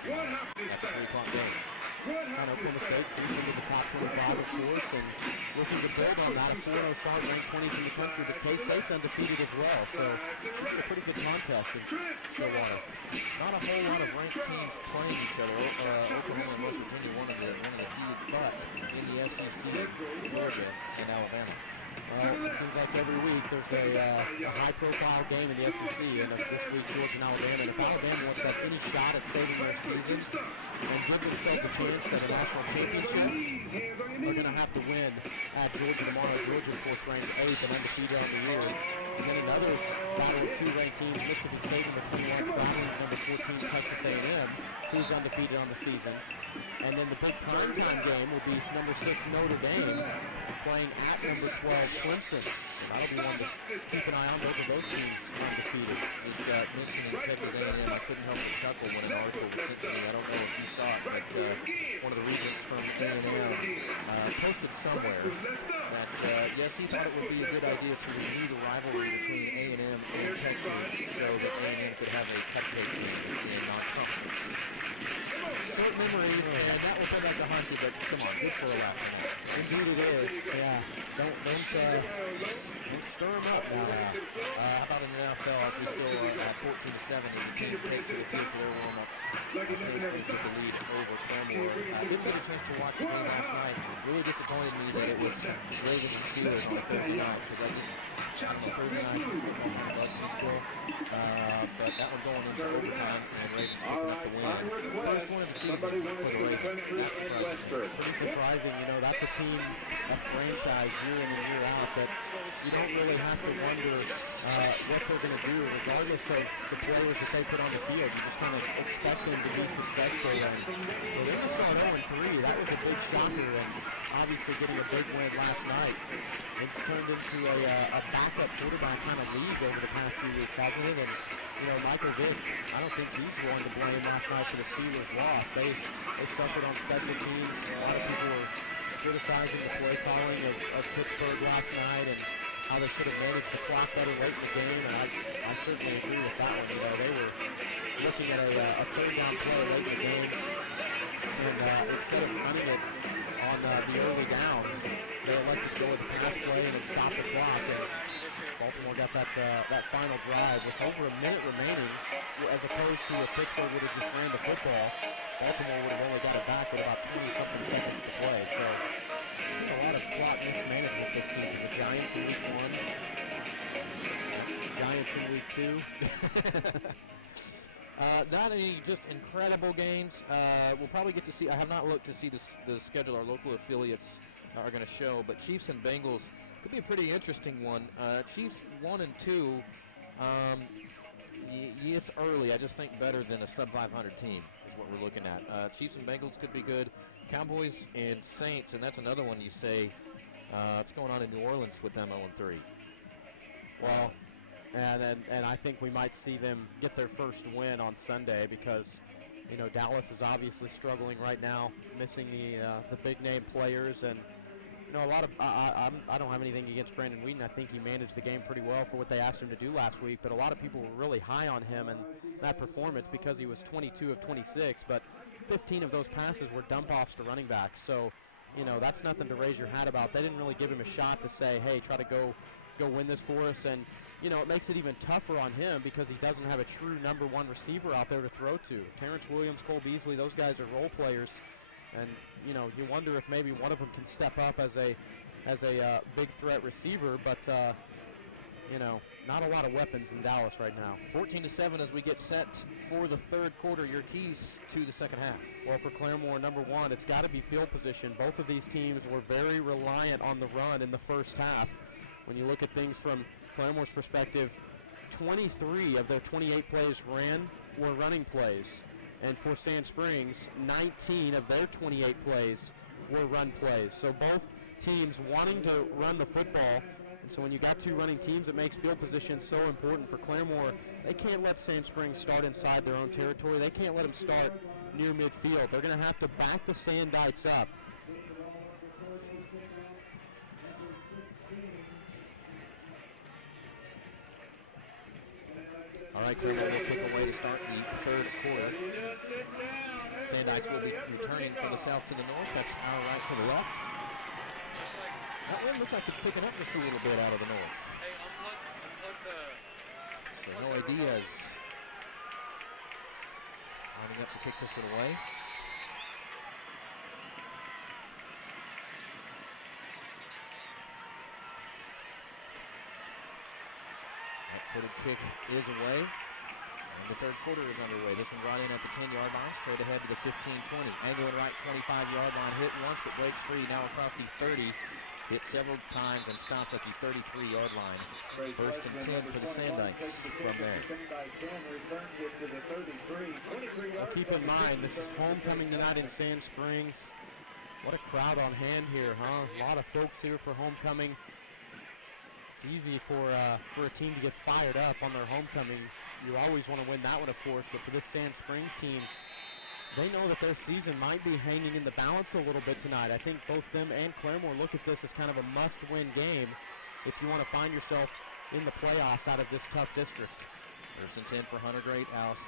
That's a 3 o'clock game. And Oklahoma State finished into the top 25, of course, and looking to build on that. A 4-0 start, ranked 20th in the country, but K-State's undefeated as well, so it's a pretty good contest in Stillwater. Not a whole lot of ranked teams playing each other. Oklahoma and West Virginia, one of the few, but in the SEC, Georgia and Alabama. It seems like every week there's a high-profile game in the SEC, and this week Georgia and Alabama. And if Alabama wants to have any shot at saving their season and give themselves a chance at a national championship, they're going to have to win at Georgia tomorrow. Georgia, of course, ranked 8th and undefeated on the year. And then another battle of 2 ranked teams, Mississippi State number 21, battling number 14, Texas A&M, who's undefeated on the season. And then the big primetime game will be number 6 Notre Dame playing at number 12 Clemson. And that'll be one to keep an eye on. Both of those teams undefeated. You've got mentioning Texas A&M. I couldn't help but chuckle when an article was sent to me. I don't know if you saw it, but one of the regents from A&M posted somewhere that, yes, he thought it would be a good idea to renew the rivalry between A&M and Texas so that A&M could have a cupcake game in non-conference. Short memories, and that will bring back the hunted, but come on, just for a laugh tonight. Indeed it is. Yeah. Don't stir them up now. How about in the NFL? We still at 14-7 in the team's take to the fifth. They're warm up. Saints get the lead over Claremore. I did get a chance to watch the game last night. It really disappointed me that it was Ravens and Steelers on Thursday night because I don't know, Thursday night bugs me still. But that one going into overtime and Ravens picking up the win. First one of the season for the Ravens. That's surprising. Pretty surprising, you know, that's a team, that franchise year in and year out that you don't really have to wonder what they're going to do regardless of the players that they put on the field. You just kind of expect them to be successful. And for them to start 0-3, that was a big shocker, and obviously getting a big win last night. It's turned into a backup quarterback kind of league over the past few weeks, hasn't it? And, you know, Michael Vick, I don't think he's one to blame last night for the Steelers' loss. They suffered on special teams. A lot of people were criticizing the play calling of Pittsburgh last night and how they should have managed the clock better late in the game, and I certainly agree with that one. You know, they were looking at a third down play late in the game, and instead of running it on the early downs, they elected to go with the pass play and stop the clock. And Baltimore got that final drive with over a minute remaining, as opposed to if Pittsburgh would have just ran the football, Baltimore would have only got it back with about 20-something seconds to play. So a lot of clock mismanagement this season. The Giants in week 1, Giants in week 2. Not any just incredible games. We'll probably get to see. I have not looked to see the schedule our local affiliates are going to show, but Chiefs and Bengals could be a pretty interesting one. Chiefs 1 and 2. It's early. I just think better than a sub-500 team is what we're looking at. Chiefs and Bengals could be good. Cowboys and Saints, and that's another one you say. What's going on in New Orleans with them 0-3? Well, and I think we might see them get their first win on Sunday because, you know, Dallas is obviously struggling right now, missing the big name players, and you know, a lot of I don't have anything against Brandon Whedon. I think he managed the game pretty well for what they asked him to do last week, but a lot of people were really high on him and that performance because he was 22 of 26, but 15 of those passes were dump-offs to running backs. So, you know, that's nothing to raise your hat about. They didn't really give him a shot to say, hey, try to go win this for us. And, you know, it makes it even tougher on him because he doesn't have a true number one receiver out there to throw to. Terrence Williams, Cole Beasley, those guys are role players. And, you know, you wonder if maybe one of them can step up as a big threat receiver. But, you know, not a lot of weapons in Dallas right now. 14-7 as we get set for the third quarter. Your keys to the second half. Well, for Claremore, number one, it's got to be field position. Both of these teams were very reliant on the run in the first half. When you look at things from Claremore's perspective, 23 of their 28 plays were running plays. And for Sand Springs, 19 of their 28 plays were run plays. So both teams wanting to run the football. And so when you got two running teams, it makes field position so important for Claremore. They can't let Sand Springs start inside their own territory. They can't let them start near midfield. They're going to have to back the Sandites up. All right, Claremore will kick away to start the third quarter. Sandites will be returning from the south to the north. That's our right to the left. Just like, That wind looks like it's picking up just a little bit out of the north. hey, unplug the. So no ideas. Lining up to kick this one away. That footed kick is away. And the third quarter is underway. This one brought in at the 10-yard line, straight ahead to the 15-20. Angling right 25-yard line, hit once but breaks free. Now across the 30. Hit several times and stopped at the 33-yard line. First and 10 for the Sandites from there. Well, keep in mind, this is homecoming tonight in Sand Springs. What a crowd on hand here, huh? A lot of folks here for homecoming. It's easy for a team to get fired up on their homecoming. You always want to win that one, of course, but for this Sand Springs team, they know that their season might be hanging in the balance a little bit tonight. I think both them and Claremore look at this as kind of a must-win game if you want to find yourself in the playoffs out of this tough district. First and 10 for Hunter Greathouse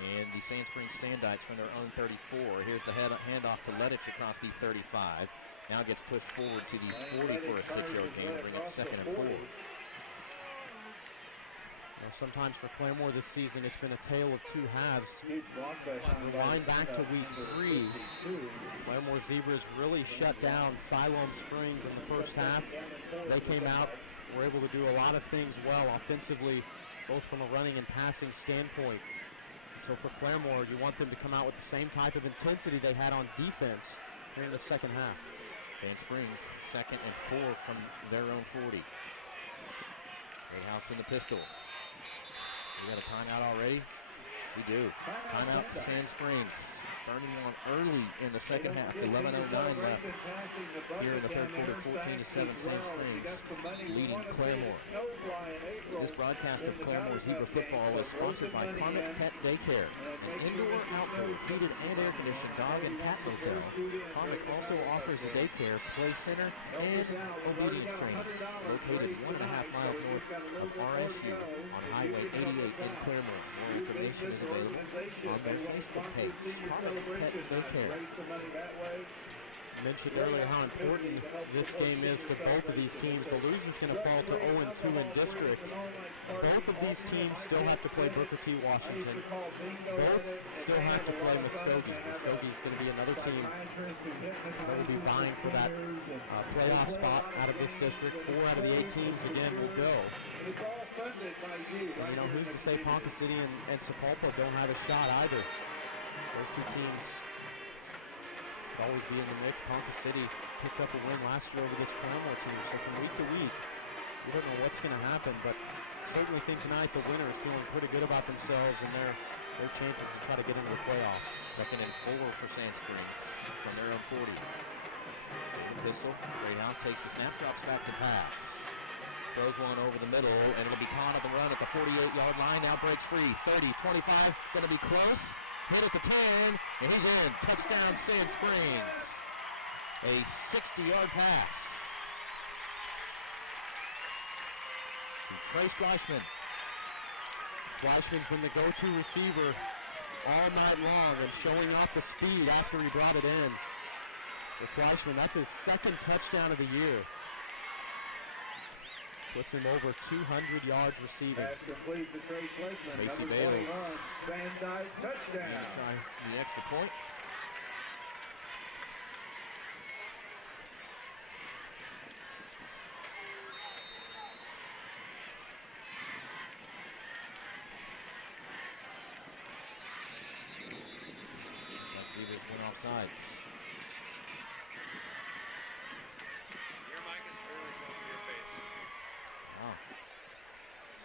and the Sand Springs Sandites from their own 34. Here's the handoff to Letich across the 35. Now gets pushed forward to the 40 for a 6-yard gain, bring up second and 4. Well, sometimes for Claremore this season, it's been a tale of two halves. Rewind back to week 3. Claremore Zebras really shut down Siloam Springs in the first half. They came out, were able to do a lot of things well offensively, both from a running and passing standpoint. So for Claremore, you want them to come out with the same type of intensity they had on defense during the second half. Sand Springs, second and 4 from their own 40. Greathouse in the pistol. We got a timeout already? We do. Timeout to Sand Springs. Burning one early in the second half. 11:09 left here in the third quarter. 14-7 Sand Springs leading Claremore. This broadcast of Claremore Zebra football is sponsored by Carmet Pet Daycare, an indoor-outdoor heated and air-conditioned dog and cat motel. Carmet also offers a daycare, play center, and obedience training. Located 1.5 miles north of RSU on Highway 88 in Claremore. More information is available on their Facebook page. Carmet Pet Daycare. Mentioned earlier how important this game is to both of these teams. The loser's going to fall to 0-2 in district. Both of these teams still have to play Booker T. Washington. Both still have to play Muskogee. Muskogee is going to be another team that will be vying for that playoff spot out of this district. 4 out of the 8 teams again will go. And, you know, who's to say Ponca City and Sapulpa don't have a shot either? Those two teams could always be in the mix. Ponca City picked up a win last year over this Claremore team. So from week to week, you don't know what's going to happen, but certainly think tonight the winner is feeling pretty good about themselves and their chances to try to get into the playoffs. Second and 4 for Sand Springs from their own 40. Pistol. Greathouse takes the snap, drops back to pass. Throws one over the middle, and it'll be caught on the run at the 48-yard line. Now breaks free. 30, 25, going to be close. Hit at the 10, and he's in. Touchdown, Sand Springs. A 60-yard pass to Trace Fleischman. Fleischman from the go-to receiver all night long and showing off the speed after he brought it in. For Fleischman, that's his second touchdown of the year. Puts him over 200 yards receiving. Pass complete to Trace Fleischman. Tracy Number Bales. 21, Sandite touchdown. Try the extra point. Zebras went offsides. Your mic is really close to your face. Wow.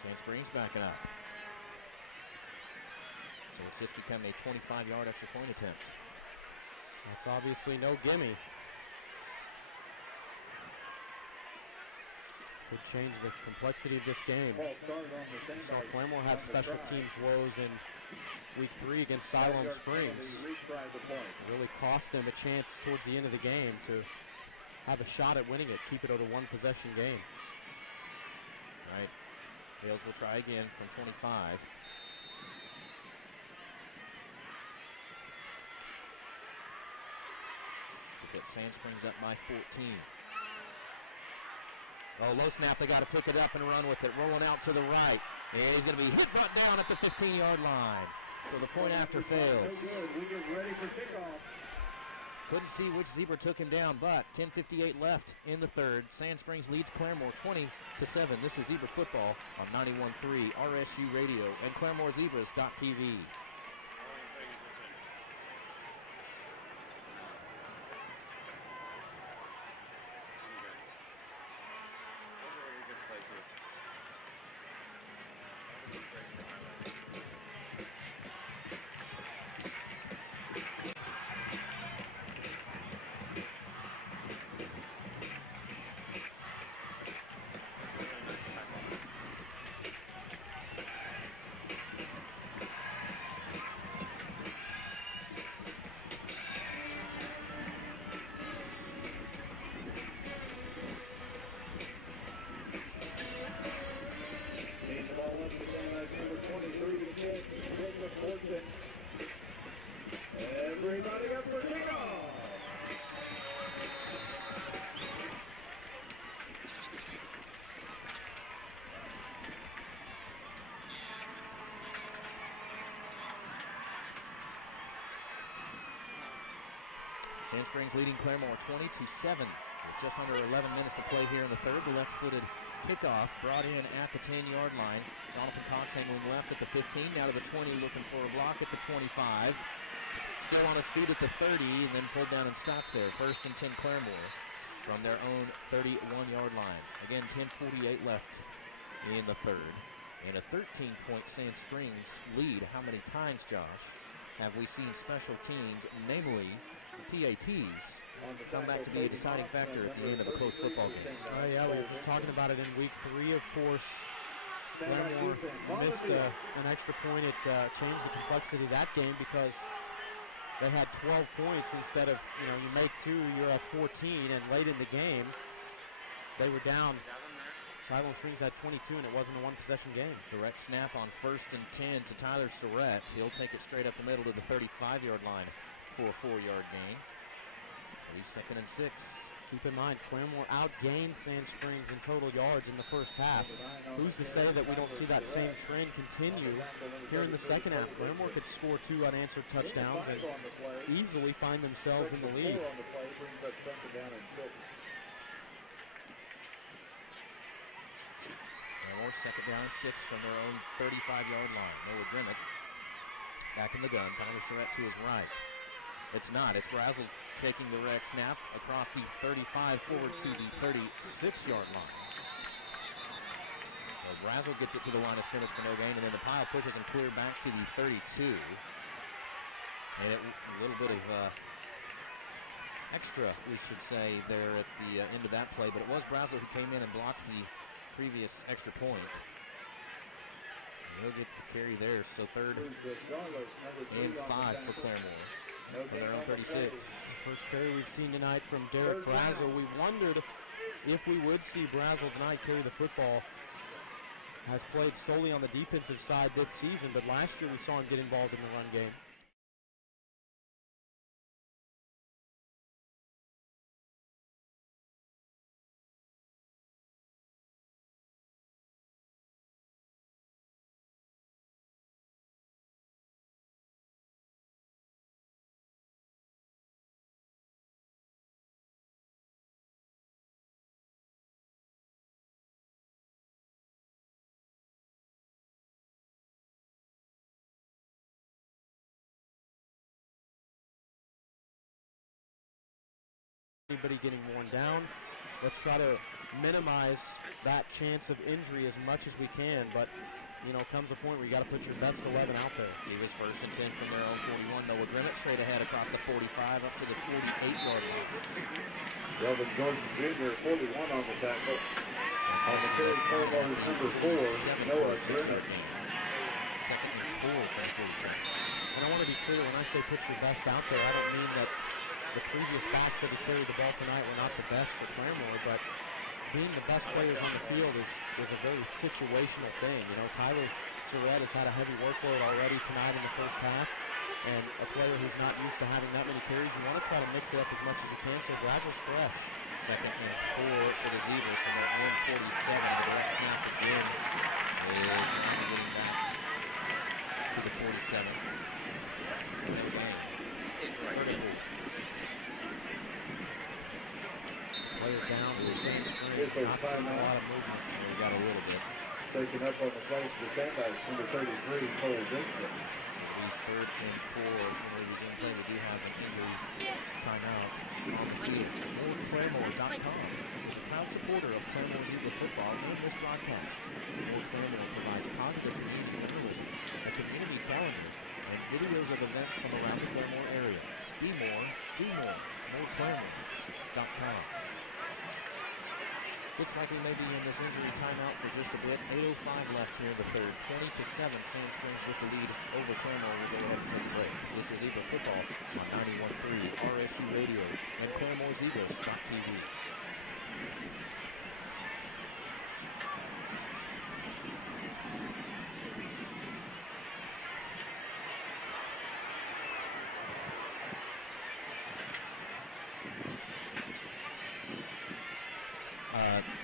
Sand Springs backing up. So it's just become a 25-yard extra point attempt. That's obviously no gimme. Could change the complexity of this game. Ball started on the We saw Sandite. Claremore have special teams woes in week 3 against Siloam Springs. Retried the point. Really cost them a chance towards the end of the game to have a shot at winning it, keep it at a one-possession game. Right. Bales will try again from 25. but Sand Springs up by 14. Oh, low snap. They got to pick it up and run with it. Rolling out to the right. And he's going to be hit, brought down at the 15-yard line. So the point after fails. We get ready for kickoff. Couldn't see which Zebra took him down, but 10:58 left in the third. Sand Springs leads Claremore 20-7. This is Zebra football on 91.3 RSU Radio and ClaremoreZebras.tv. Everybody up for kickoff. Sand Springs leading Claremore 20-7 with just under 11 minutes to play here in the third. The left-footed kickoff brought in at the 10-yard line. Jonathan Cox angling left at the 15, now to the 20, looking for a block at the 25. Still on his feet at the 30, and then pulled down and stopped there. First and 10 Claremore from their own 31-yard line. Again, 10:48 left in the third. And a 13-point Sand Springs lead. How many times, Josh, have we seen special teams, namely the PATs, come back to be a deciding factor at the end of a close football game? Yeah, we were just talking about it in week 3, of course. Claremore missed an extra point. It changed the complexity of that game because they had 12 points instead of, you make 2, you're up 14, and late in the game, they were down. Siloam Springs had 22, and it wasn't a one-possession game. Direct snap on first and 10 to Tyler Surratt. He'll take it straight up the middle to the 35-yard line for a 4-yard gain. 2nd and 6. Keep in mind, Claremore outgained Sand Springs in total yards in the first half. Who's to say that we don't see that same trend continue here in the second half? Claremore could score 2 unanswered touchdowns and easily find themselves in the lead. Claremore 2nd down and 6 from their own 35-yard line. Noah Grimmett back in the gun. Tyler Surratt to his right. It's not. It's Brazel taking the direct snap across the 35 forward to the 36-yard line. So Brazel gets it to the line of scrimmage for no gain, and then the pile pushes him clear back to the 32. And a little bit of extra, we should say, there at the end of that play, but it was Brazel who came in and blocked the previous extra point. And he'll get the carry there, so 3rd and 5 for Claremore. From their own 36. First carry we've seen tonight from Derek Brazel. We wondered if we would see Brazel tonight carry the football. Has played solely on the defensive side this season, but last year we saw him get involved in the run game. Anybody getting worn down. Let's try to minimize that chance of injury as much as we can, but comes a point where you got to put your best 11 out there. He was 1st and 10 from their own 41. Noah Grimmett straight ahead across the 45 up to the 48-yard line. Delvin Jordan Jr., 41 on the tackle. On the carry, Claremore is number 4, Noah Grimmett. 2nd and 4 for the And I want to be clear, when I say put your best out there, I don't mean that the previous backs that have carried the ball tonight were not the best at Claremore, but being the best players on the field is a very situational thing. Tyler Surratt has had a heavy workload already tonight in the first half. and a player who's not used to having that many carries, you want to try to mix it up as much as you can. So Bradford's correct. Second and 4 for the Zebras from their own 47. The direct snap again is finally getting back to the 47. Player down to the center screen. Not seeing a lot of movement. Well, we got a little bit. Taking up on the play for the Sandbacks, number 33, Cole Dixon. Third and 4. Again, play, we do have an injury timeout on the field. MooreClaremore.com is a proud supporter of Claremore Zebra football and this broadcast. Moore Claremore provides positive community journalism, a community calendar, and videos of events from around the Claremore area. Be more, do more. MooreClaremore.com. Looks like we may be in this injury timeout for just a bit. 8:05 left here in the third. 20-7, Sand Springs with the lead over Claremore. We'll go ahead and take a break. This is Zebra Football on 91.3 RSU Radio and ClaremoreZebras.tv.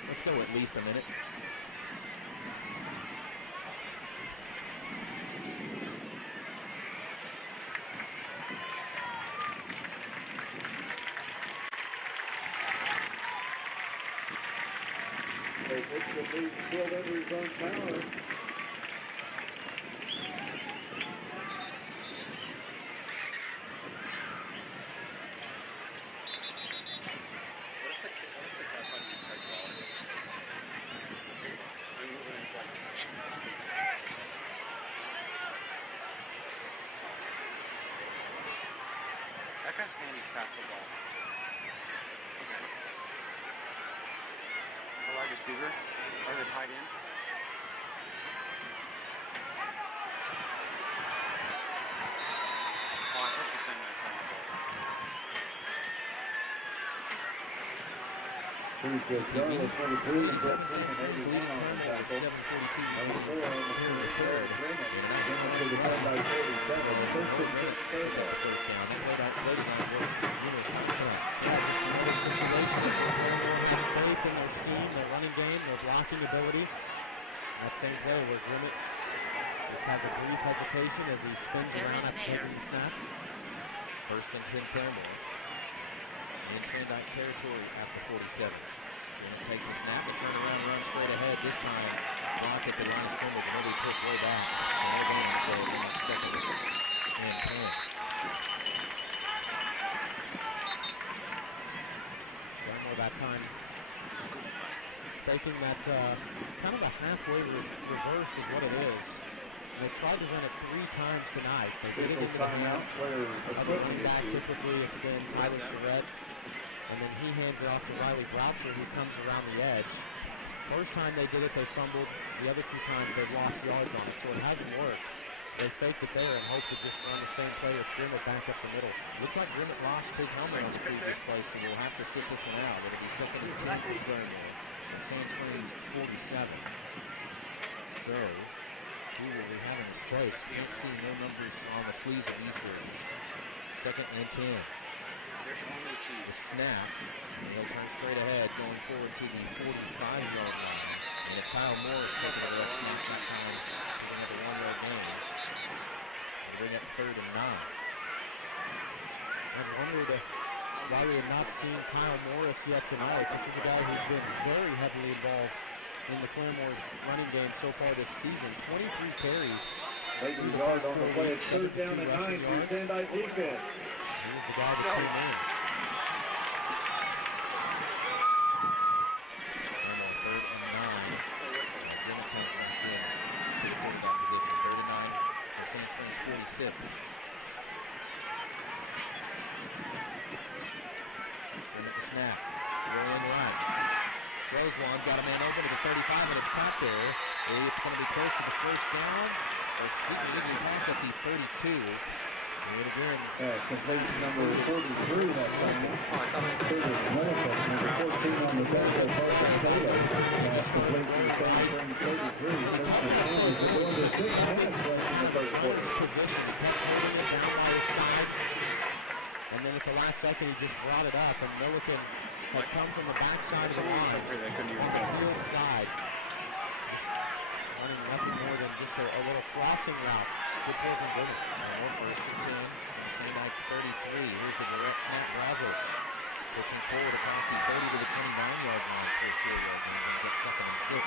Let's go at least a minute. They fix the lead, still under his own power. That guy's handy's past the ball. Okay. The wide receiver or the tight end. Oh, I thought you were saying that's on the ball. Here's the Charles 23 and Brett Freeman 81 on the tackle. Number 4 on the field is Garrett Freeman. Down to the side by 47. The first and 10 third down. Faith in their scheme, their running game, their blocking ability. That same play where Grimmett just has a brief hesitation as he spins around after taking the snap. First and 10 Claremore. In Sandike territory at the 47. Grimmett takes the snap and turn around and run straight ahead. This time, block at the line of scrimmage and maybe push way back. And they're going to stay in that second and 10. Claremore that time taking that kind of a halfway reverse is what it is. They tried to run it 3 times tonight. They did it Official into the timeout, hands player of the equipment running back. issue. Typically it's been Tyler Surratt, and then he hands it off to Riley Broucher, who comes around the edge. First time they did it, they fumbled. The other 2 times they've lost yards on it, so it hasn't worked. They faked it there and hope to just run the same play with Grimmett back up the middle. Looks like Grimmett lost his helmet on the previous play, so we'll have to sit this one out. It'll be second and 10 for Claremore. And Sand Springs 47. So, who will we have in his place? Can't see no numbers on the sleeves of these boys. Second and 10. There's only The cheese. snap. And he'll turn straight ahead, going forward to the 45-yard line. And it's Kyle Morris taking the left side that time to another 1-yard gain. And bring up third and 9. I've wondered why we have not seen Kyle Morris yet tonight. This is a guy who's been very heavily involved in the Claremore running game so far this season. 23 carries. Making the yard on the play. It's third down and 9 for Sandike defense. Here's the guy that came in. Claremore third and 9. Grimmett comes back in to the quarterback position. Third and 9 for Sand Springs 46. Grimmett the snap. Going right. Throws one, got a man open to the 35, and it's caught there. It's going to be close to the first down. So Sweetly off at the 32. Do it again. Pass complete to number 43 that time. Curtis Smith at number 14 on the tackle, Parker Taylor. Pass complete to the Sand Springs 33. First and 10 as we go into 6 minutes left in the third quarter. Position, kept holding it down by last second he just brought it up, and Milliken had come from the backside of the line Something they couldn't even on get the on field this. side. Just running nothing more than just a little crossing route. Good play from Brigham. Claremore first and 10 from the Sandikes 33. Here's the direct snap. Bravo pushing forward across the 30 to the 29-yard line for a 4-yard gain. Brings up second and 6.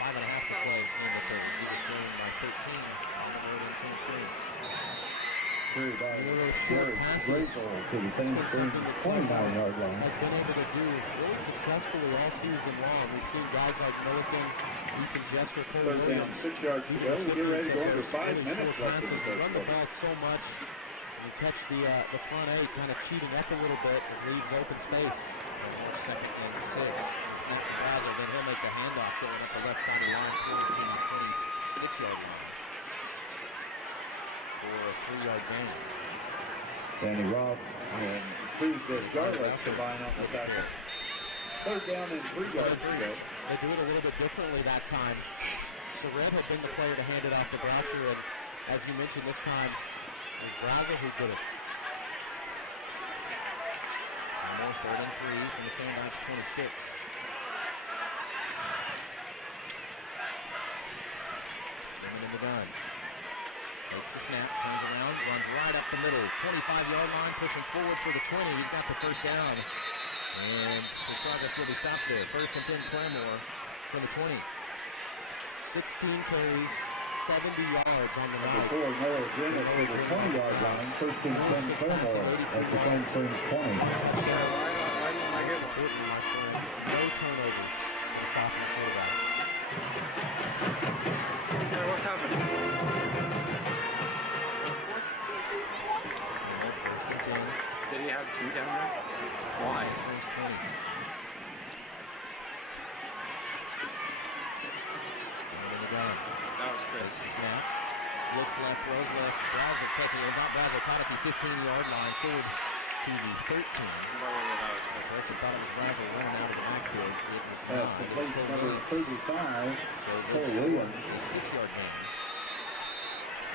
5.5 to play in the third. Eagles trailing by 13 on the road in Sand Springs. Carry by Little short Jared passes. Grateful to the Sand Springs 29-yard line. Has been able to do really successfully all season long. We've seen guys like Milliken, Ethan Jester, Cole Third down, Williams. 6 yards to go. We get ready to go under 5 minutes left in the first Run the quarter. ball so much. And you catch the front eight kind of cheating up a little bit and leaves open space. Second and 6. Snap to Bravo. Then he'll make the handoff going up the left side of the line forward to the 26-yard line for a 3-yard gain. Danny Robb and Cruz Desjarlas combine on the tackle. Third down and 3 yards to go. They do it a little bit differently that time. Surratt had been the player to hand it off to Boucher, and as you mentioned this time, it was Bravo who did it. More third and 3 from the Sandikes 26. Swimming in the gun. Takes the snap, turns around, runs right up the middle. 25-yard line, pushing forward for the 20. He's got the first down. And his progress will be stopped there. First and 10 Claremore for the 20. 16 carries, 70 yards on the Number night. 4, Noah Grinnett for the 20-yard line. First and 10 Claremore at the Sand Springs 20. Why didn't I get one? Important, my friend. No turnovers for the sophomore quarterback. Hey, what's happening? First and 10. Did he have 2 down there? Why? Springs 20. In the gun. That was Chris. Takes the snap. Looks left, throws left. Bravo catching it. Not Bravo. Caught at the 15-yard line. Forward to the 13. That was Chris. Coach thought it was Bravo running out of the backfield. It was Pass not. complete Cole number Williams. 35, So Cole Williams. a 6-yard gain.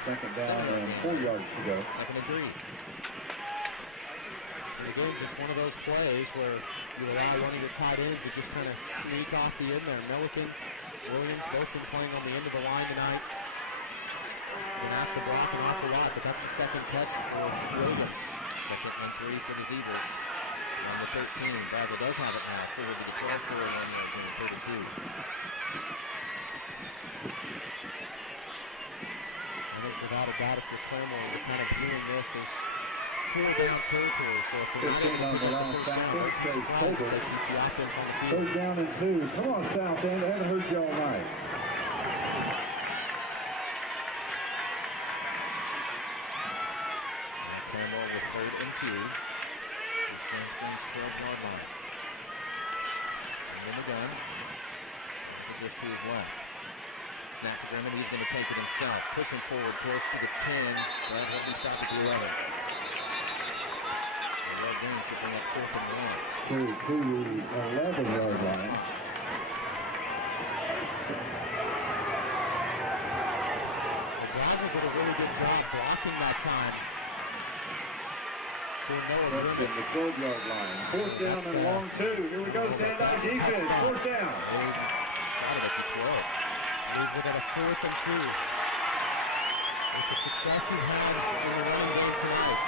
Second down and 4 yards to go. Second and 3. And again, just one of those plays where you allow one of your tight ends to just kind of sneak off the end there. Milliken, Williams, both been playing on the end of the line tonight. Been asked to block an awful lot, but that's the second catch for Williams. Second and 3 for the Zebras. On the 13. Bravo does have it now. Forward to the 12. 4-1 yard gain. 32. I think without a doubt, if you're Claremore, you're kind of viewing this as pull down territory. So if they're not 15 able on to the pick up last the first tackle, down, Chase they Colbert. keep the offense on the field. Third down and 2. Come on, South End. I haven't heard you all night. Now Claremore with third and 2. With Sand Springs 12-yard line. And in the gun. Put this to his left. Snap to Grimmett. He's going to take it himself. Pushing forward close to the 10. But he'll be stopped at the 11. The red gain should bring up 4th and 1. To the 11-yard line. Bravo did a really good job blocking that time. That's in the 12-yard line. Fourth down and long 2. Here we go, Sandike defense. Fourth down. Got it at the 12. Leaves it at a 4th and 2. With the success you've had in the running game tonight,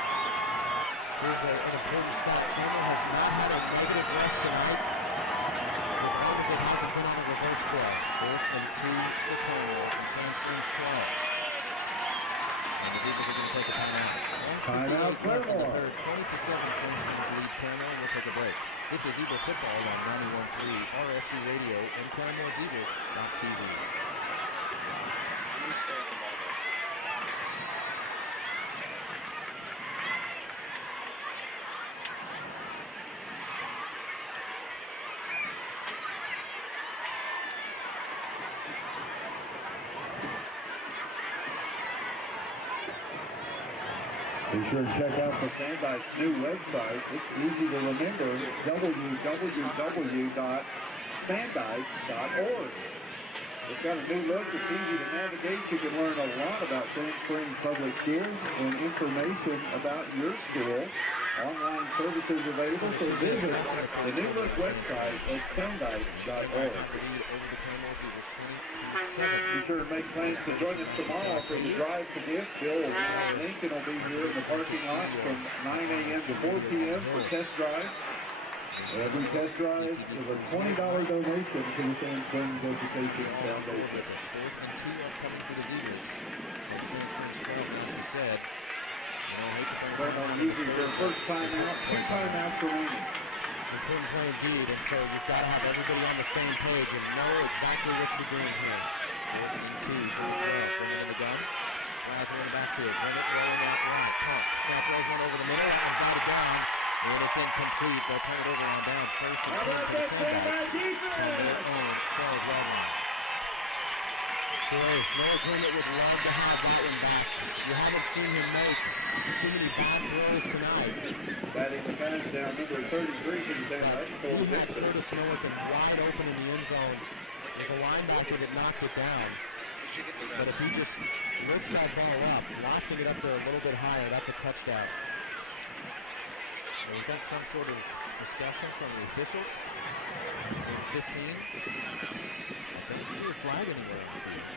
here's an important stop. Claremore has not had a negative rush tonight. As long as it hasn't been on a reverse play. 4th and 2 for Claremore from Sand Springs 12. And the Zebras are going to take a timeout. Timeout, Claremore. 20-7 Sand Springs lead Claremore. We'll take a break. This is Zebra football on 91.3 RSU Radio and ClaremooreZebras.tv. You stay at the ball though. Be sure to check out the Sandike's new website. It's easy to remember, www.sandikes.org. It's got a new look. It's easy to navigate. You can learn a lot about Sand Springs Public Schools and information about your school Online services available, so visit the new look website at sandites.org. Over the Camels, it was 22-7. Be sure to make plans to join us tomorrow for the Drive to Gift. Bill Lincoln will be here in the parking lot from 9 a.m. to 4 p.m. for test drives. Every test drive is a $20 donation to the Sand Springs Education Foundation. 4th and 2 upcoming for the Zebras. And Sand Springs 12, as you said. You know, I hate to bring it Claremont up. uses their first timeout, 2 timeouts remaining. Important play indeed, and so you've got to have everybody on the same page and know exactly what you're doing here. 4th and 2 for the 12. Bring it in the gun. Razzle in the backfield. Bring it rolling out right. Pumps. Now throws one over the middle. That one's batted down. And it's incomplete. They'll turn it over on down. First and 10 for the Sandbacks. From their own 12-yard line. Boy, Noah Greenwood would love to have that one back. You haven't seen him make too many bad throws tonight. Batting the pass down, number 33 for the Sandbacks, Cole He had Dixon. Curtis Milliken wide open in the end zone. There's a linebacker that knocked it down. But if he just lifts that ball up, lofting it up there a little bit higher, that's a touchdown. We've got some sort of discussion from the officials. In 15. I don't see a flag anywhere in the field.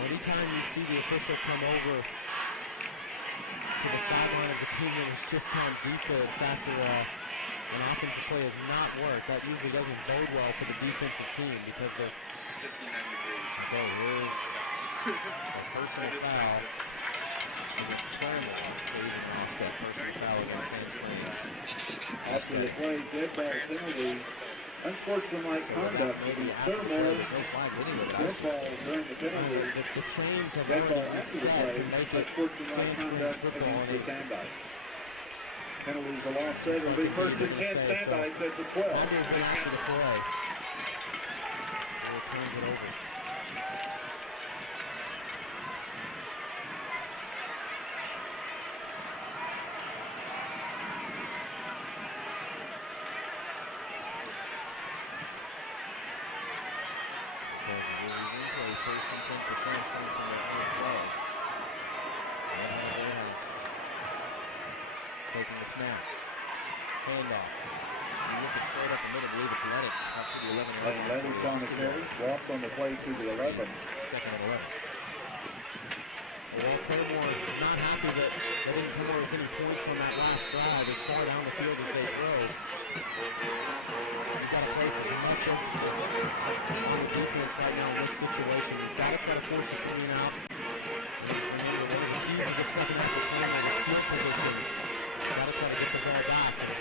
Anytime you see the official come over to the sideline of the team and it's just on defense after an offensive play has not worked, that usually doesn't bode well for the defensive team because they're 59 degrees. Okay, here's a personal foul against Claremont. They're using an offset personal foul against Sand Springs. After the play, dead ball penalty, unsportsmanlike conduct against Claremont. No flag anyway, but I Dead ball during the penalty. the chains have Dead ball already after been the set play, to make it unsportsmanlike Sand Springs conduct football. against And the Sandites. Penalties will offset. It'll be first and 10 Sandites at the 12. Under been after the play. He turns it over. First and 10 for Sand Springs from their own 12. Taking the snap. Handoff. You look it straight up the middle, believe it's Lennox up to the 11-yard line. Lennox on the carry. Ross on the play to the 11. Second and 11. Well, Claremont is not happy that they didn't come away with any points on that last drive as far down the field as they drove. You've got to place as much emphasis on the defense right now in this situation. You've got to try to force the team out. And remember, there was a huge in the second half of Claremont with field position. You've got to try to get the ball back and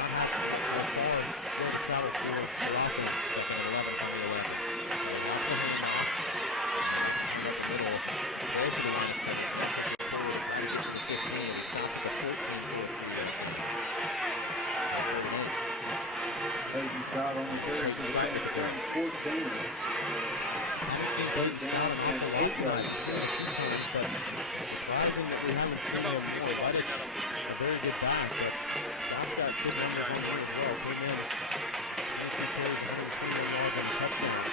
not have to go far and go to travel for the offense. Second and 11 from the 11. Off the handoff. Up the middle. Goes to the line of scrimmage. Gets to 15 and stops at the 14-foot field. Peyton Scott on the carry for the Sand Springs 14. Third down and 8 yards. Surprising that we haven't seen him more. But it's a very good back. But Josh got good numbers on here as well. Came in. 22 carries, 103 yards on the touchdown.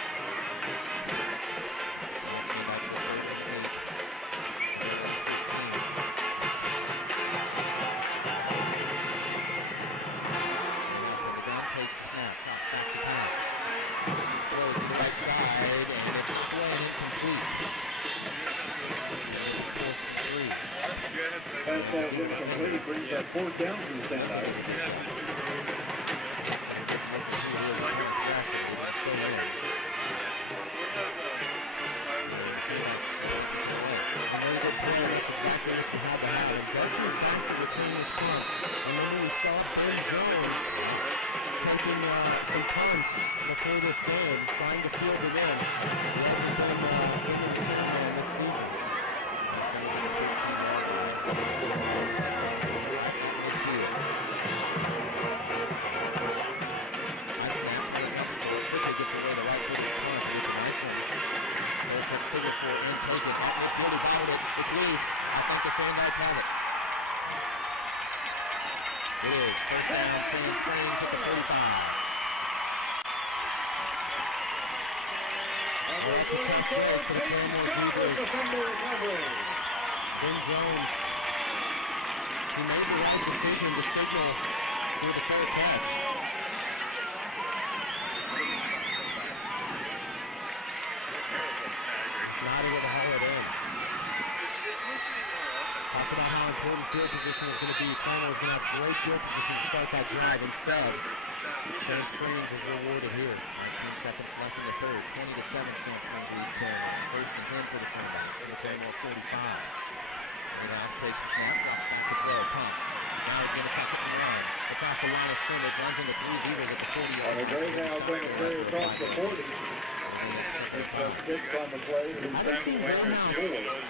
Takes the snap, drops back to pass. Throw to the right side, and it's a slow and incomplete. Fourth and 3. Pass ball is incomplete. Brings up fourth down for the Sandites. Taking some punts before this game, trying to field it in. He hasn't been bringing the camera this season. It's loose. I think the Sandbacks have it. It is. First down, Sand Springs at the 35. a tough break for the Claremore Zebras. Ben Jones, who made the right decision to signal through the fair catch. Not able to haul it in. Talked about how important field position is going to be. Claremore is going to have great field position to start that drive. Instead, Sand Springs is rewarded here. 19 seconds left in the third. 20-7 Sand Springs lead Claremore. First and 10 for the Sandbacks. To the Claremore 45. Woodhouse takes the snap, drops back to throw, pumps. Now he's going to catch it from the line. Across the line of scrimmage, runs into three Zebras at the 40-yard The Greyhounds going to carry across the 40. It's a 6 on the play. I haven't seen Woodhouse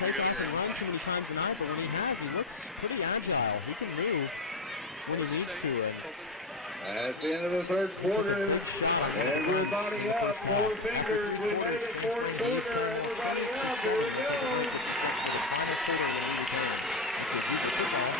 take off and run too many times tonight, but when he has, he looks pretty agile. He can move when he needs to. And That's the end of the third quarter. Everybody up. 4 fingers. We made it. Fourth quarter. Everybody up. Here we go. The final quarter when we return. After Zebra football.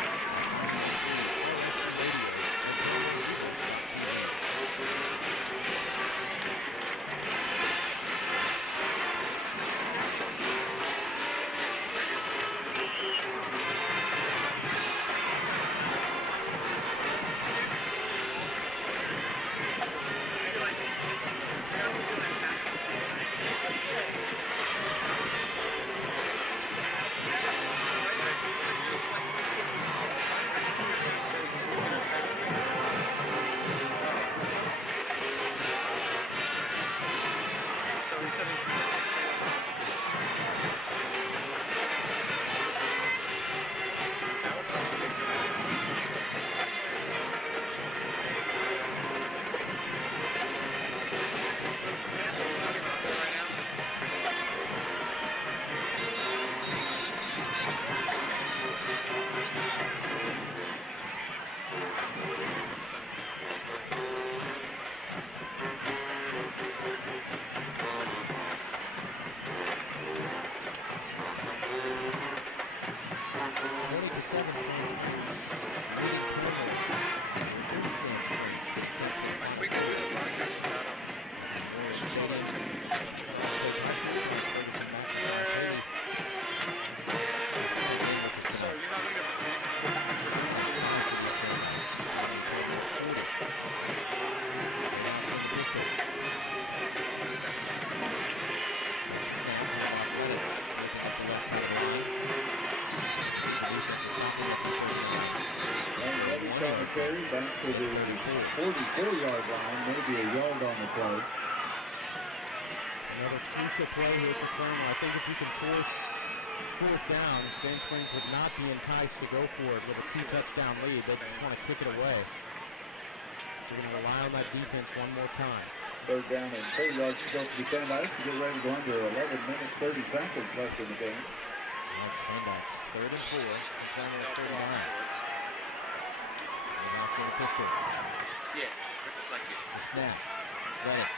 Carry back to the 44-yard line, maybe a yard on the play. another crucial play here for Claremore. I think if you can force fourth down, Sand Springs would not be enticed to go for it with a 2-touchdown lead. They just want to kick it away. They're going to rely on that defense one more time. Third down and 30 yards to go for the Sandbacks to get ready to go under 11 minutes, 30 seconds left in the game. That's Sandbacks. 3rd and 4. And Claremore 39. Pistol. Yeah, just like it. The snap. Got it.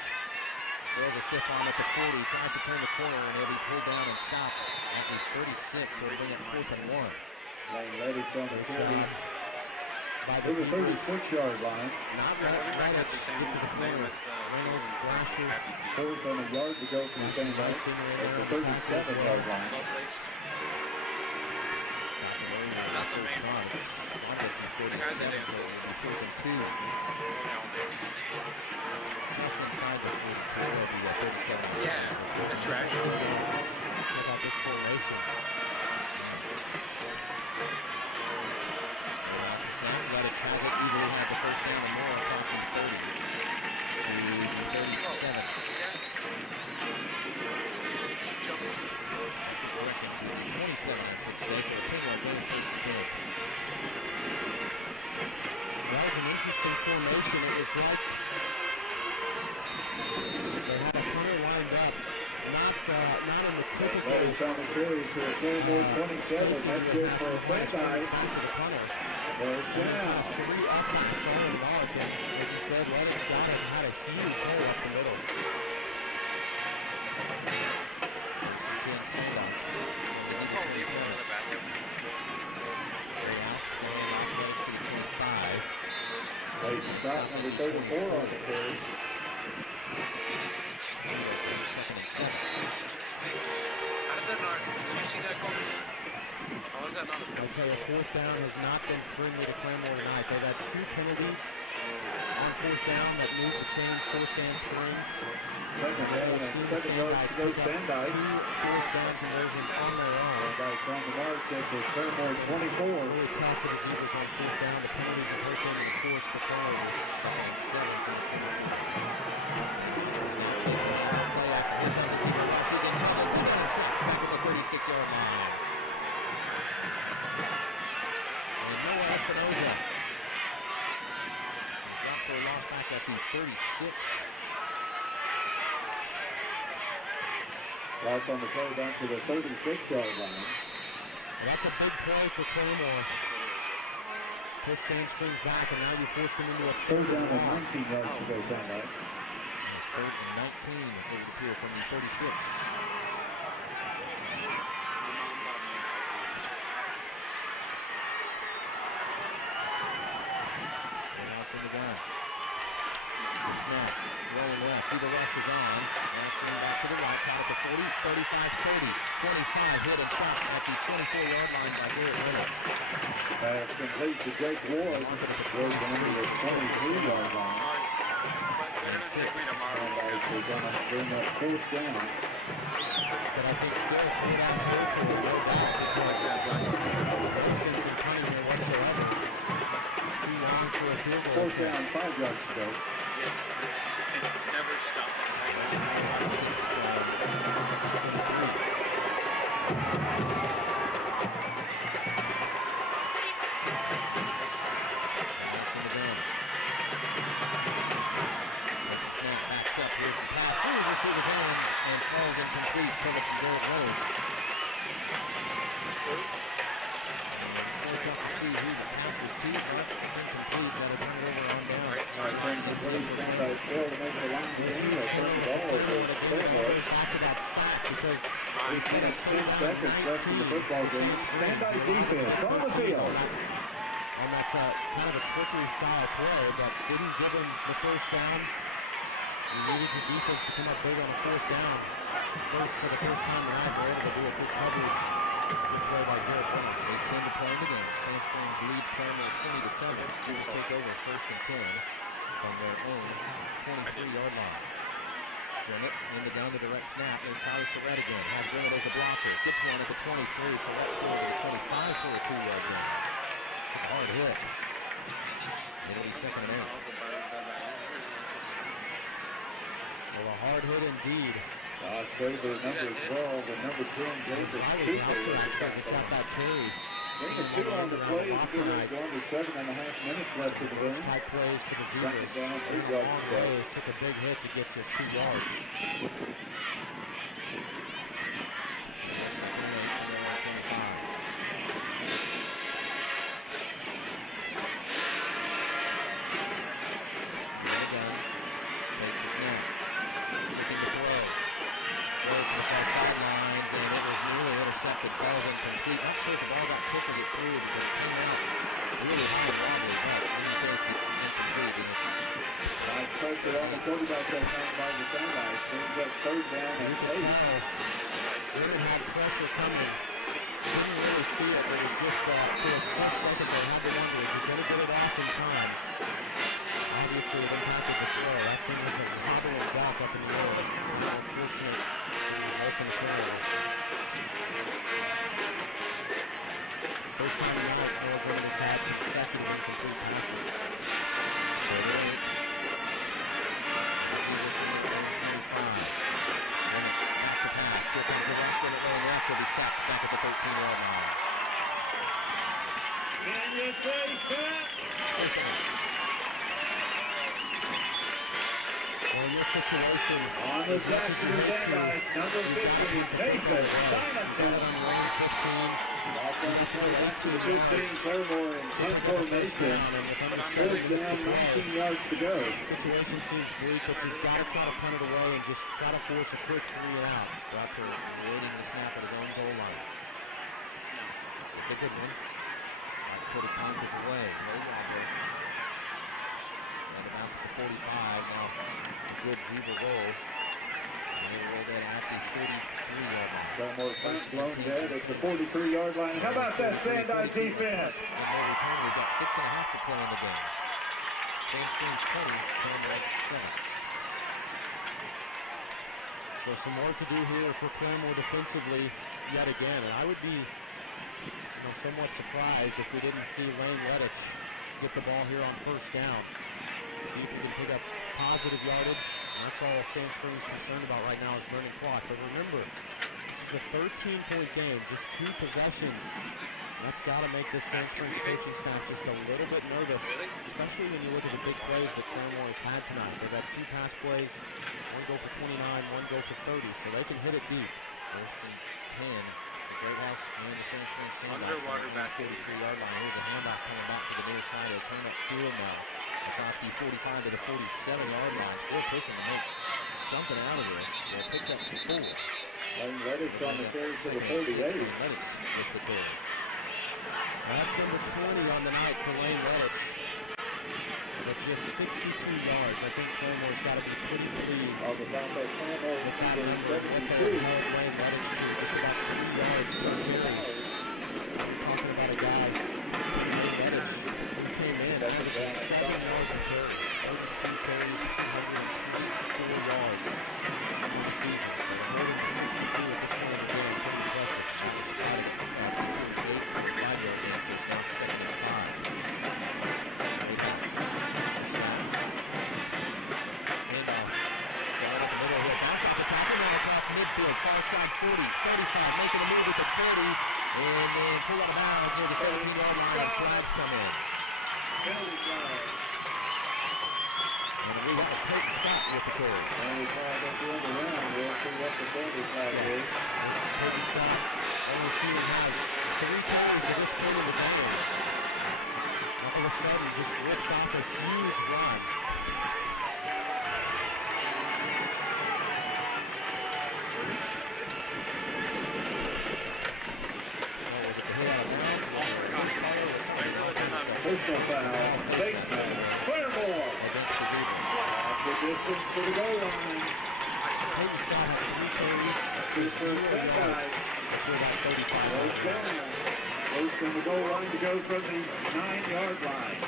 There's a stiff arm at the 40. Tries to turn the corner and he'll be pulled down and stopped at the 36. So we'll bring it 4th and 1. Lane Lettich on the 40. By There's a 36-yard line. Not right at the center. Reynolds, Thrasher. 4th and a yard to go for the Sandbacks at the 37-yard line. Not the main one. The guys that did this. Yeah, that's trash. Check out this formation. Let it have it. Easily had the first down and more across from 30 to 37. See that? Jumping. 27, I should say. So the team will go first and 10. That was an interesting formation. It was like they had a player lined up, not in the typical. Lettich on the carry to a Claremore 27. That's good for a Sandbacks. Back to the punter. First down. Three up on the front and large, and it's instead Lettich got it and had a huge hole up the middle. That's all these ones in the bathroom. Leighton Scott, number 34 on the carry. Second and 7. Okay, a fourth down has not been friendly to Claremore tonight. They've had 2 penalties on fourth down that need to change for Sand Springs. Second down and 7 yards to go, Sandikes. 2 fourth down conversions on their own. Sandikes on the mark at the Claremore 24. Really tough for the Zebras on fourth down. The penalties have hurt them in the fourth to Claremore. Second and 7 from the 36-yard line. And Noah Espinoza dropped for a loss back at the 36. Loss on the play down to the 36-yard line. And that's a big play for Claremore. Push Sand Springs back, and now you force them into a Third down and and 19 yards to go, Sandikes. It's third and 19. It would appear from the 36. In the gun. The snap, rolling left, see the rush is on. Now swing back to the right, caught at the 40, 35, 30, 25, hit and stopped at the 24-yard line by Garrett Reynolds. Pass complete to Jake Ward. Ward down to the 23-yard line. Sandikes are going to bring up fourth down. But I think still put out there to go back because no sense in punting there whatsoever. Too long for a field goal. Fourth down, 5 yards to go. It never stopped. And falls incomplete to the Garrett Reynolds. Look up to see who the pass was to, but it's incomplete. Got to run it over on down. Pass incomplete. Sandikes fail to make the line here. They'll turn the ball over to Claremore. Back to that sack because 8 minutes, 10 seconds left in the football game. Sandikes defense on the field. on that kind of a trickery style play that didn't give him the first down. We needed the defense to come up big on a fourth down. First, for the first time tonight, they're able to do a good coverage. Good play by Garrett Reynolds. They tend to play in the game. Sand Springs leads Claremore 20-7. Students take over first and 10 from their own 23-yard line. Grimmett in the gun, the direct snap. There's Tyler Surratt again. Has Grimmett as a blocker. Gets one at the 23. Surratt over the 25 for a 2-yard gain. Took a hard hit. It'll be second and 8. Well, a hard hit indeed. Josh Faber, number 12, and number 10, Joseph Cooper. Got that carry. Gain of 2 on the play. It's good to go under 7.5 minutes left in the game. High plays for the Second Zebras. down, 8 Long yards to go. way. Took a big hit to get just 2 yards. Pressure on the quarterback that time by the Sandikes. Brings up third down and 8. Really had pressure coming. Didn't really see it, but it just for a split second they had to wonder, is he going to get it off in time? Obviously it impacted the throw. That thing was a hobble and block up in the middle. Unfortunate it was open throw. First time out, Oregon has had second incomplete passes. So they're will be sacked back at the 13-yard line. Can you say that? Well, your situation On the sack to the Sandikes, number 50, Nathan Simonton. Off on the play back to the 15, Claremore and 10 formation. Third down, 19 yards to go. Situation seems bleak, but you've got to try to punt it away and just try to force a quick 3 and out. Dropper waiting the snap at his own goal line. It's a good one. Put his conquers away. No wobble. And about to the 45. Now a good Zebra roll. They roll that at the 43-yard line. Claremore punt blown dead at the 43-yard line. How about that Sandite defense? And no return. We've got 6.5 to play in the game. Sand Springs 20, Claremore 7. So some more to do here for Claremore defensively yet again. And I would be somewhat surprised if we didn't see Lane Lettich get the ball here on first down. See if we can pick up positive yardage. And that's all Sand Springs is concerned about right now is burning clock. But remember, it's a 13-point game, just 2 possessions. That's got to make this Sand Springs coaching staff just a little bit nervous, especially when you look at the big plays that Claremore has had tonight. They've had 2 pass plays, one go for 29, one go for 30, so they can hit it deep. First and 10. The Great House and the Sand Springs Sandbite. Underwater basket. 43-yard line. Here's a handoff coming back to the near side. They turn up field now. Across the 45 to the 47-yard line. Still pushing to make something out of this. They'll pick up 4. Lane Lettich on the carry to the 48. Lettich with the carry. That's number 20 on the night for Lane Lettich. But just 62 yards. I think Claremore's got to be pretty pleased. On the top of Claremore, With that number number, what they 72. held Lane Lettich to just about 2 yards per carry. We're talking about a guy, Lane Lettich, who came in Second down and 7 yards a carry. 82 carries, 104 yards in the season. So more than 2 at this point of the game. Pretty impressive. That was tied at 5-yard game, so it's now 7 and 5. Midfield, far side 40, 35, making a move at the 40, and then pull out of bounds where the 17-yard line and flags come in. Penalty flag. And we got a Peyton Scott with the carry. Penalty flag at the end of the round. We'll see what the penalty flag is. Peyton Scott only shooting has 3 carries at this point in the game. All of a sudden, just rips off a huge run. Personal foul. Baseman. Claremore. Off the distance to the goal line. Peyton Scott has 3 carries. Two for Sandite. That's about 35 Goes yards. down. Goes from the goal line to go from the 9-yard line.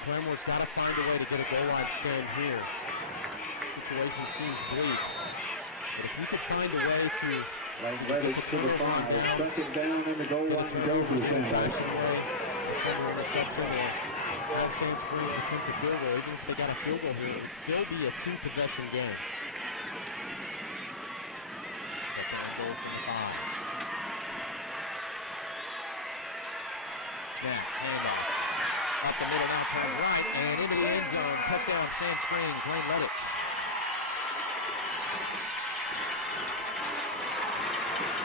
Claremore's got to find a way to get a goal line stand here. Situation seems bleak. But if you could find a way to... Lane Lettich to the 5. Second down in the goal line to go for the Sandite. Even if they got a field goal here, it would still be a 2-possession game. Second and goal from 5. Snap, handoff. Up the middle now, turn right, and into the end zone. Touchdown, Sand Springs, Lane Lettich.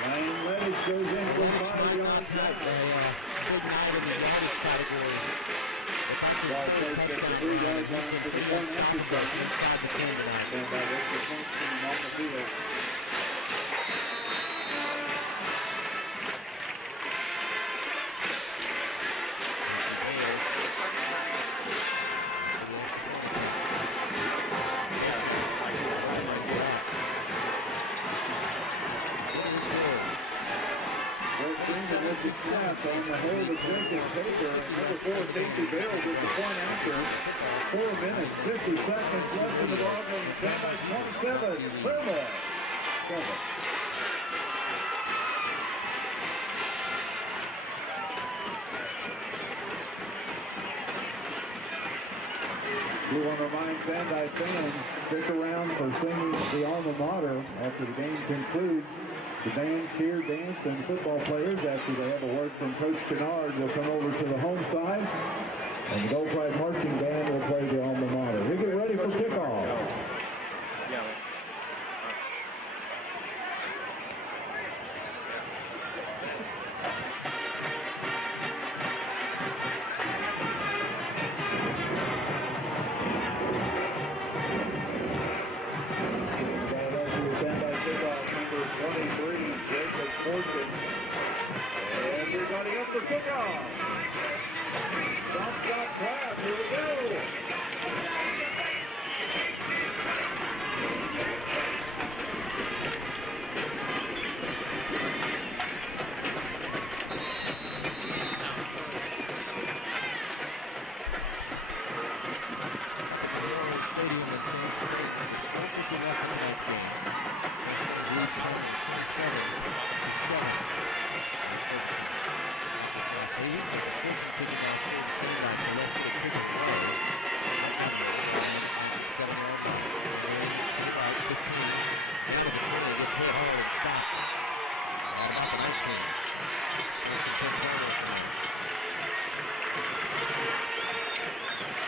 Lane Lettich goes in for 5 yards. Big night in the yardage category. Ball placed at the 3-yard line for the point after touchdown. Inside the 10 tonight. Sandite extra point coming off the field. Snaps on the hold of Jenkins Baker. Number 4, Casey Bales at the point after. 4 minutes, 50 seconds left in the ballgame. Sandite 27, Claremore 7. We want to remind Sandite fans, stick around for singing the alma mater after the game concludes. The band, cheer, dance, and football players, after they have a word from Coach Kennard, will come over to the home side, and the Gold Pride Marching Band will play the alma mater. We get ready for kickoff. Yeah. motion. Everybody up for kickoff. Stop, clap. Here we go.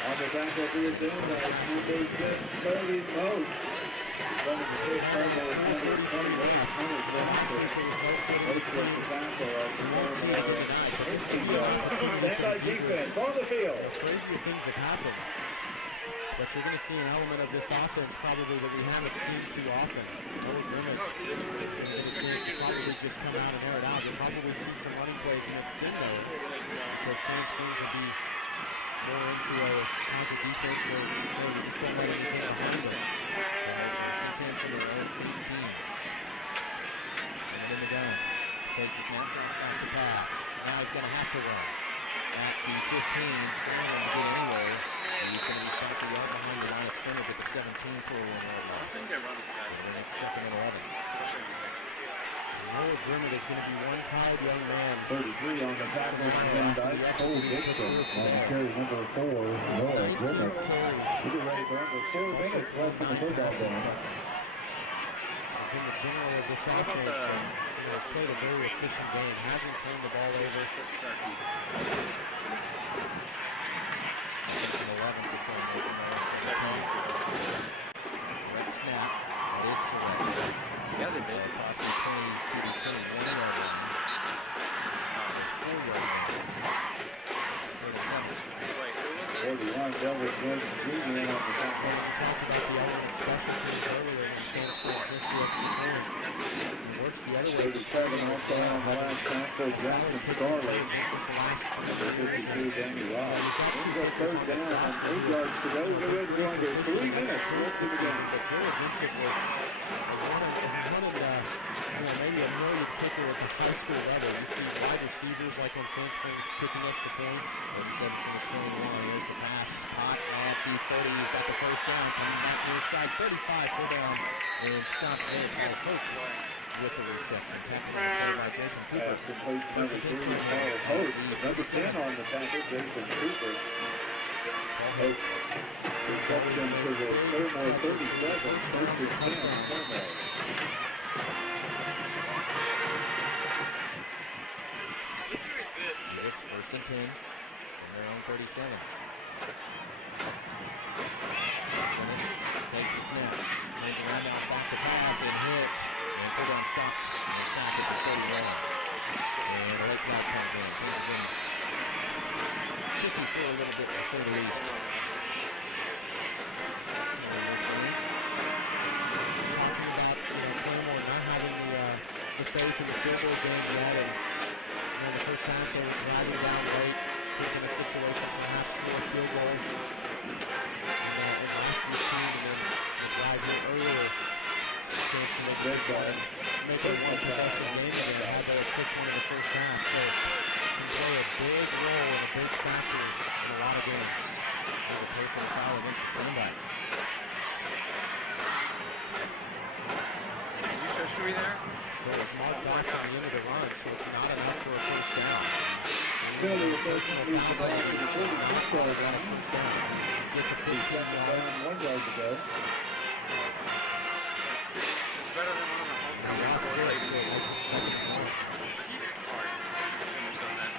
On the back of the agenda, number 6, Cody Moats. Running the kick, number 21, Hunter Johnson. Moats was the tackle of the Claremore 18-yard. Sandite defense on the field. Crazy things that happen. But you're going to see an element of this offense probably that we haven't seen too often. Noah Grimmett probably just come out and air it out. You'll probably see some running plays mixed in there. Because Sand Springs will be more into a counter defense where you just don't let anything behind them. Defense in their own 18. And in the gun. Takes the snap, back to pass. Now he's going to have to run. At the 15, scrambling to get anywhere. He's going to be stopped a yard behind the line of scrimmage at the 17 for a 1-yard I line. don't think they run as fast. And then it's second and 11. Especially in the Noah Grimmett is going to be one tired young man. 33 on the tackle for Sandite. Cole Dixon on carry number 4, Noah Grimmett. We'll be ready for under 4 minutes left in the football game. In the general of this offense, played a very efficient game. Hasn't turned the ball over. kids start deep. 11 before making red snap. That is correct. Yeah, they did. Approximately 20 to the 21-yard line. 4-yard line. For the seven. Wait, who was it? 41, Delvin Williams Jr. on the tackle. We talked about the element special teams earlier in the show. Just the extra point. He works the other way. 37 also on the last tackle, Jackson Starley. Number 52, Danny Ross. Ends up third down, 8 yards to go. We're ready to go under 3 minutes left in the game. Maybe a million kicker at the high school level. You see wide receivers like on Sand Springs kicking up the points. 37 from the 21. There's the pass. Caught at the 30. He's got the first down. Coming back near side. 35. Full down. And stopped there by Hope with the reception. Tackle on the play by Jason Cooper. Pass complete to number 3, Paul Hope. Number 10 on the tackle, Jason Cooper. Hope. Reception to the Claremore 37. First and 10 on Claremore. It's first and 10. And they're on 37. Takes the snap. Makes the handoff back to pass and hit. And pull down stop. And sack at the 31. And a late flag comes in. Things have been tricky for a little bit to say the least. Talking about Claremore not having the faith in the field goal game yet. And the first half they were driving down late, taking a situation perhaps for a field goal. And last year's team, and then the drive here earlier. Red ball. Make it one possession game, and they had that quick one in the first half. So can play a big role and a big factor in a lot of games. There's a personal foul against the Sandbacks. Did you switch to me there? So it's marked back at the end of the run, so it's not enough for a first down. Penalty assessment moves the ball to the 46-yard line. Get the He's second down, 1 yard to go. It's better than one of the home games. Sorry. Shouldn't have done that.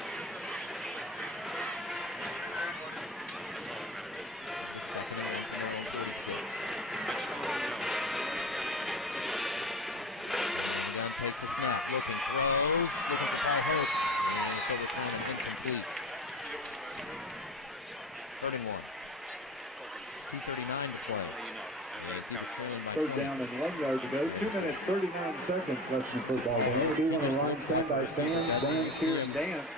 Takes the snap, looking, throws, looking for Paul Hope, and so the time is incomplete. Third and 1. 2:39 to play. You know, Third down and 1 yard to go. 2 minutes, 39 seconds left in the football game. We do want to remind Sandike fans, Dan, Cheer, and Dance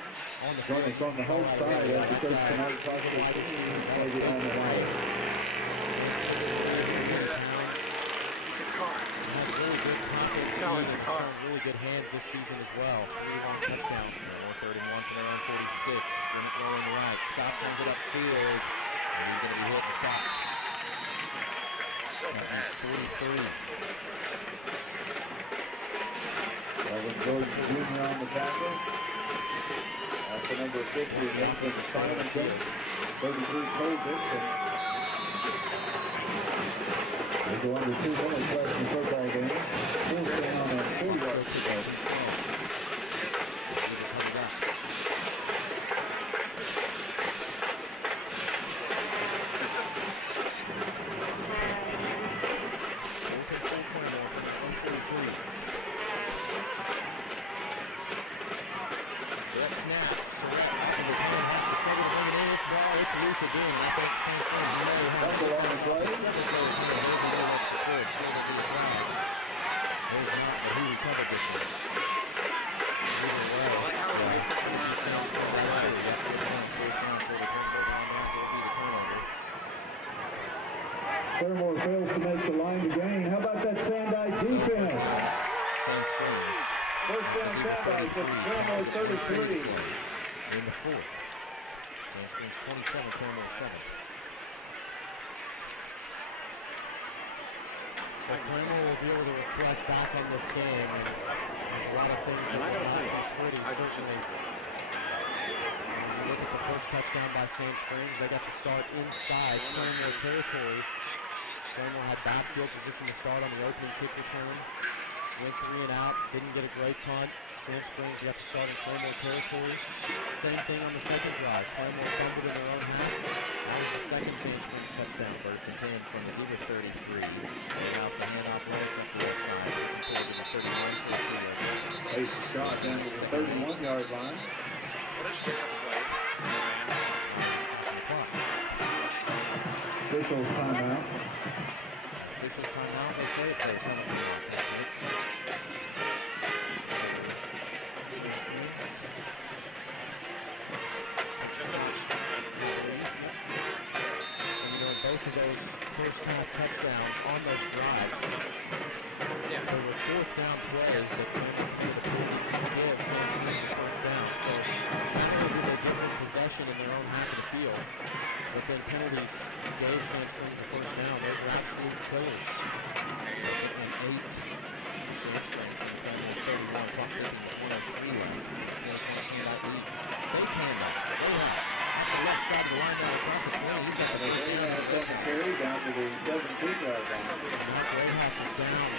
join us on the home side of the Coach Tonight Process play the on the line. It's a car. No, it's a car. Really good hands this season as well. 3 long touchdowns. More 31 from their own 46. Bennett rolling right. Stop brings it upfield. And he's going to be hit and stopped. So bad. 43. Evan Jordan Jr. on the tackle. Also number 50, Nathan Simonton. 33, Cole Dixon. They go under 2 minutes left in the football game. Fourth down and 4 yards to go. Claremore fails to make the line to gain. How about that Sandike defense? Sand Springs. First down Sandike at Claremore 33. In the fourth. Sand Springs 27, Claremore 7. But Claremore will be able to request back on this game. And there's a lot of things that are not recording. Certainly. When you look at the first touchdown by Sand Springs, they got to start inside Claremore territory. Claremore had backfield position to start on the opening kick return. Went 3 and out, didn't get a great punt. Sand Springs got to start in Claremore territory. Same thing on the second drive. Claremore fumbled in their own half. That was the second Sand Springs touchdown. First and 10 from the Zebra 33. And now the handoff left up the left side. Compared to the 31 for the field. Hayden Scott down to the 31-yard line. What does Jacob play? Officials timeout. Officials timeout. They say it plays on the field. Both of those first half touchdowns on those drives. Yeah. They were fourth down plays that went through the field, so first down. So not only did they get in possession in their own half of the field, but then penalties gave Sand Springs the first down. Those were absolute killers. And 8. Sand Springs in the 31. Clock ticking at 103 left. They can that. The left side of the line down across the field. He's got the Second carry down to the 17-yard line. Rojas is down.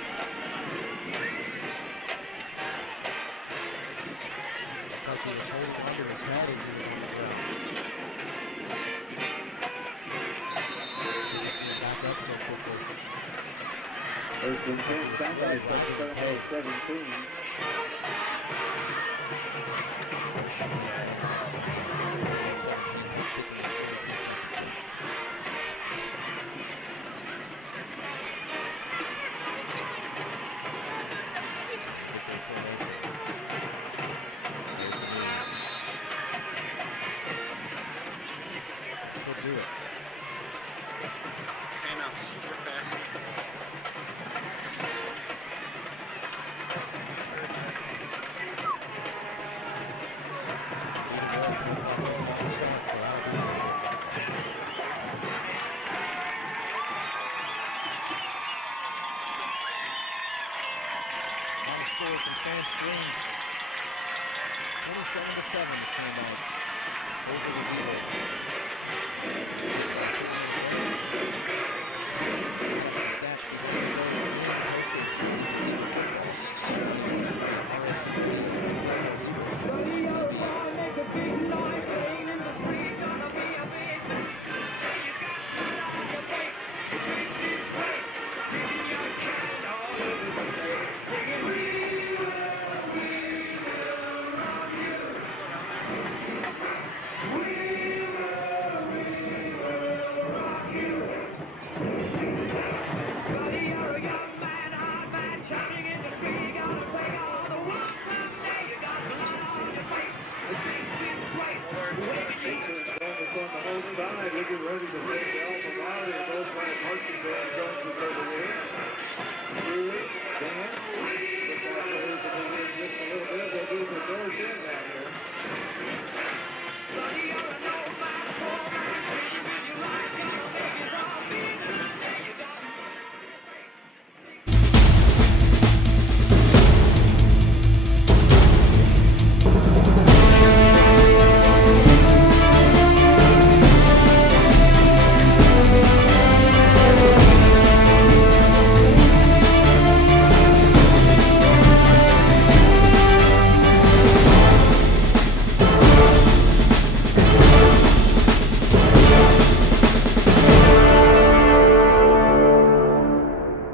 Like he was holding under his head and he was on the ground. Back up so quickly. First and 10, Sandike touch Claremore 17. Came out super fast. Score from Sand Springs. 27-7 Sandike. Over the Zebras. on the home side. We'll get ready to send the Alpha Valley, and those by Martinsville joins us over here.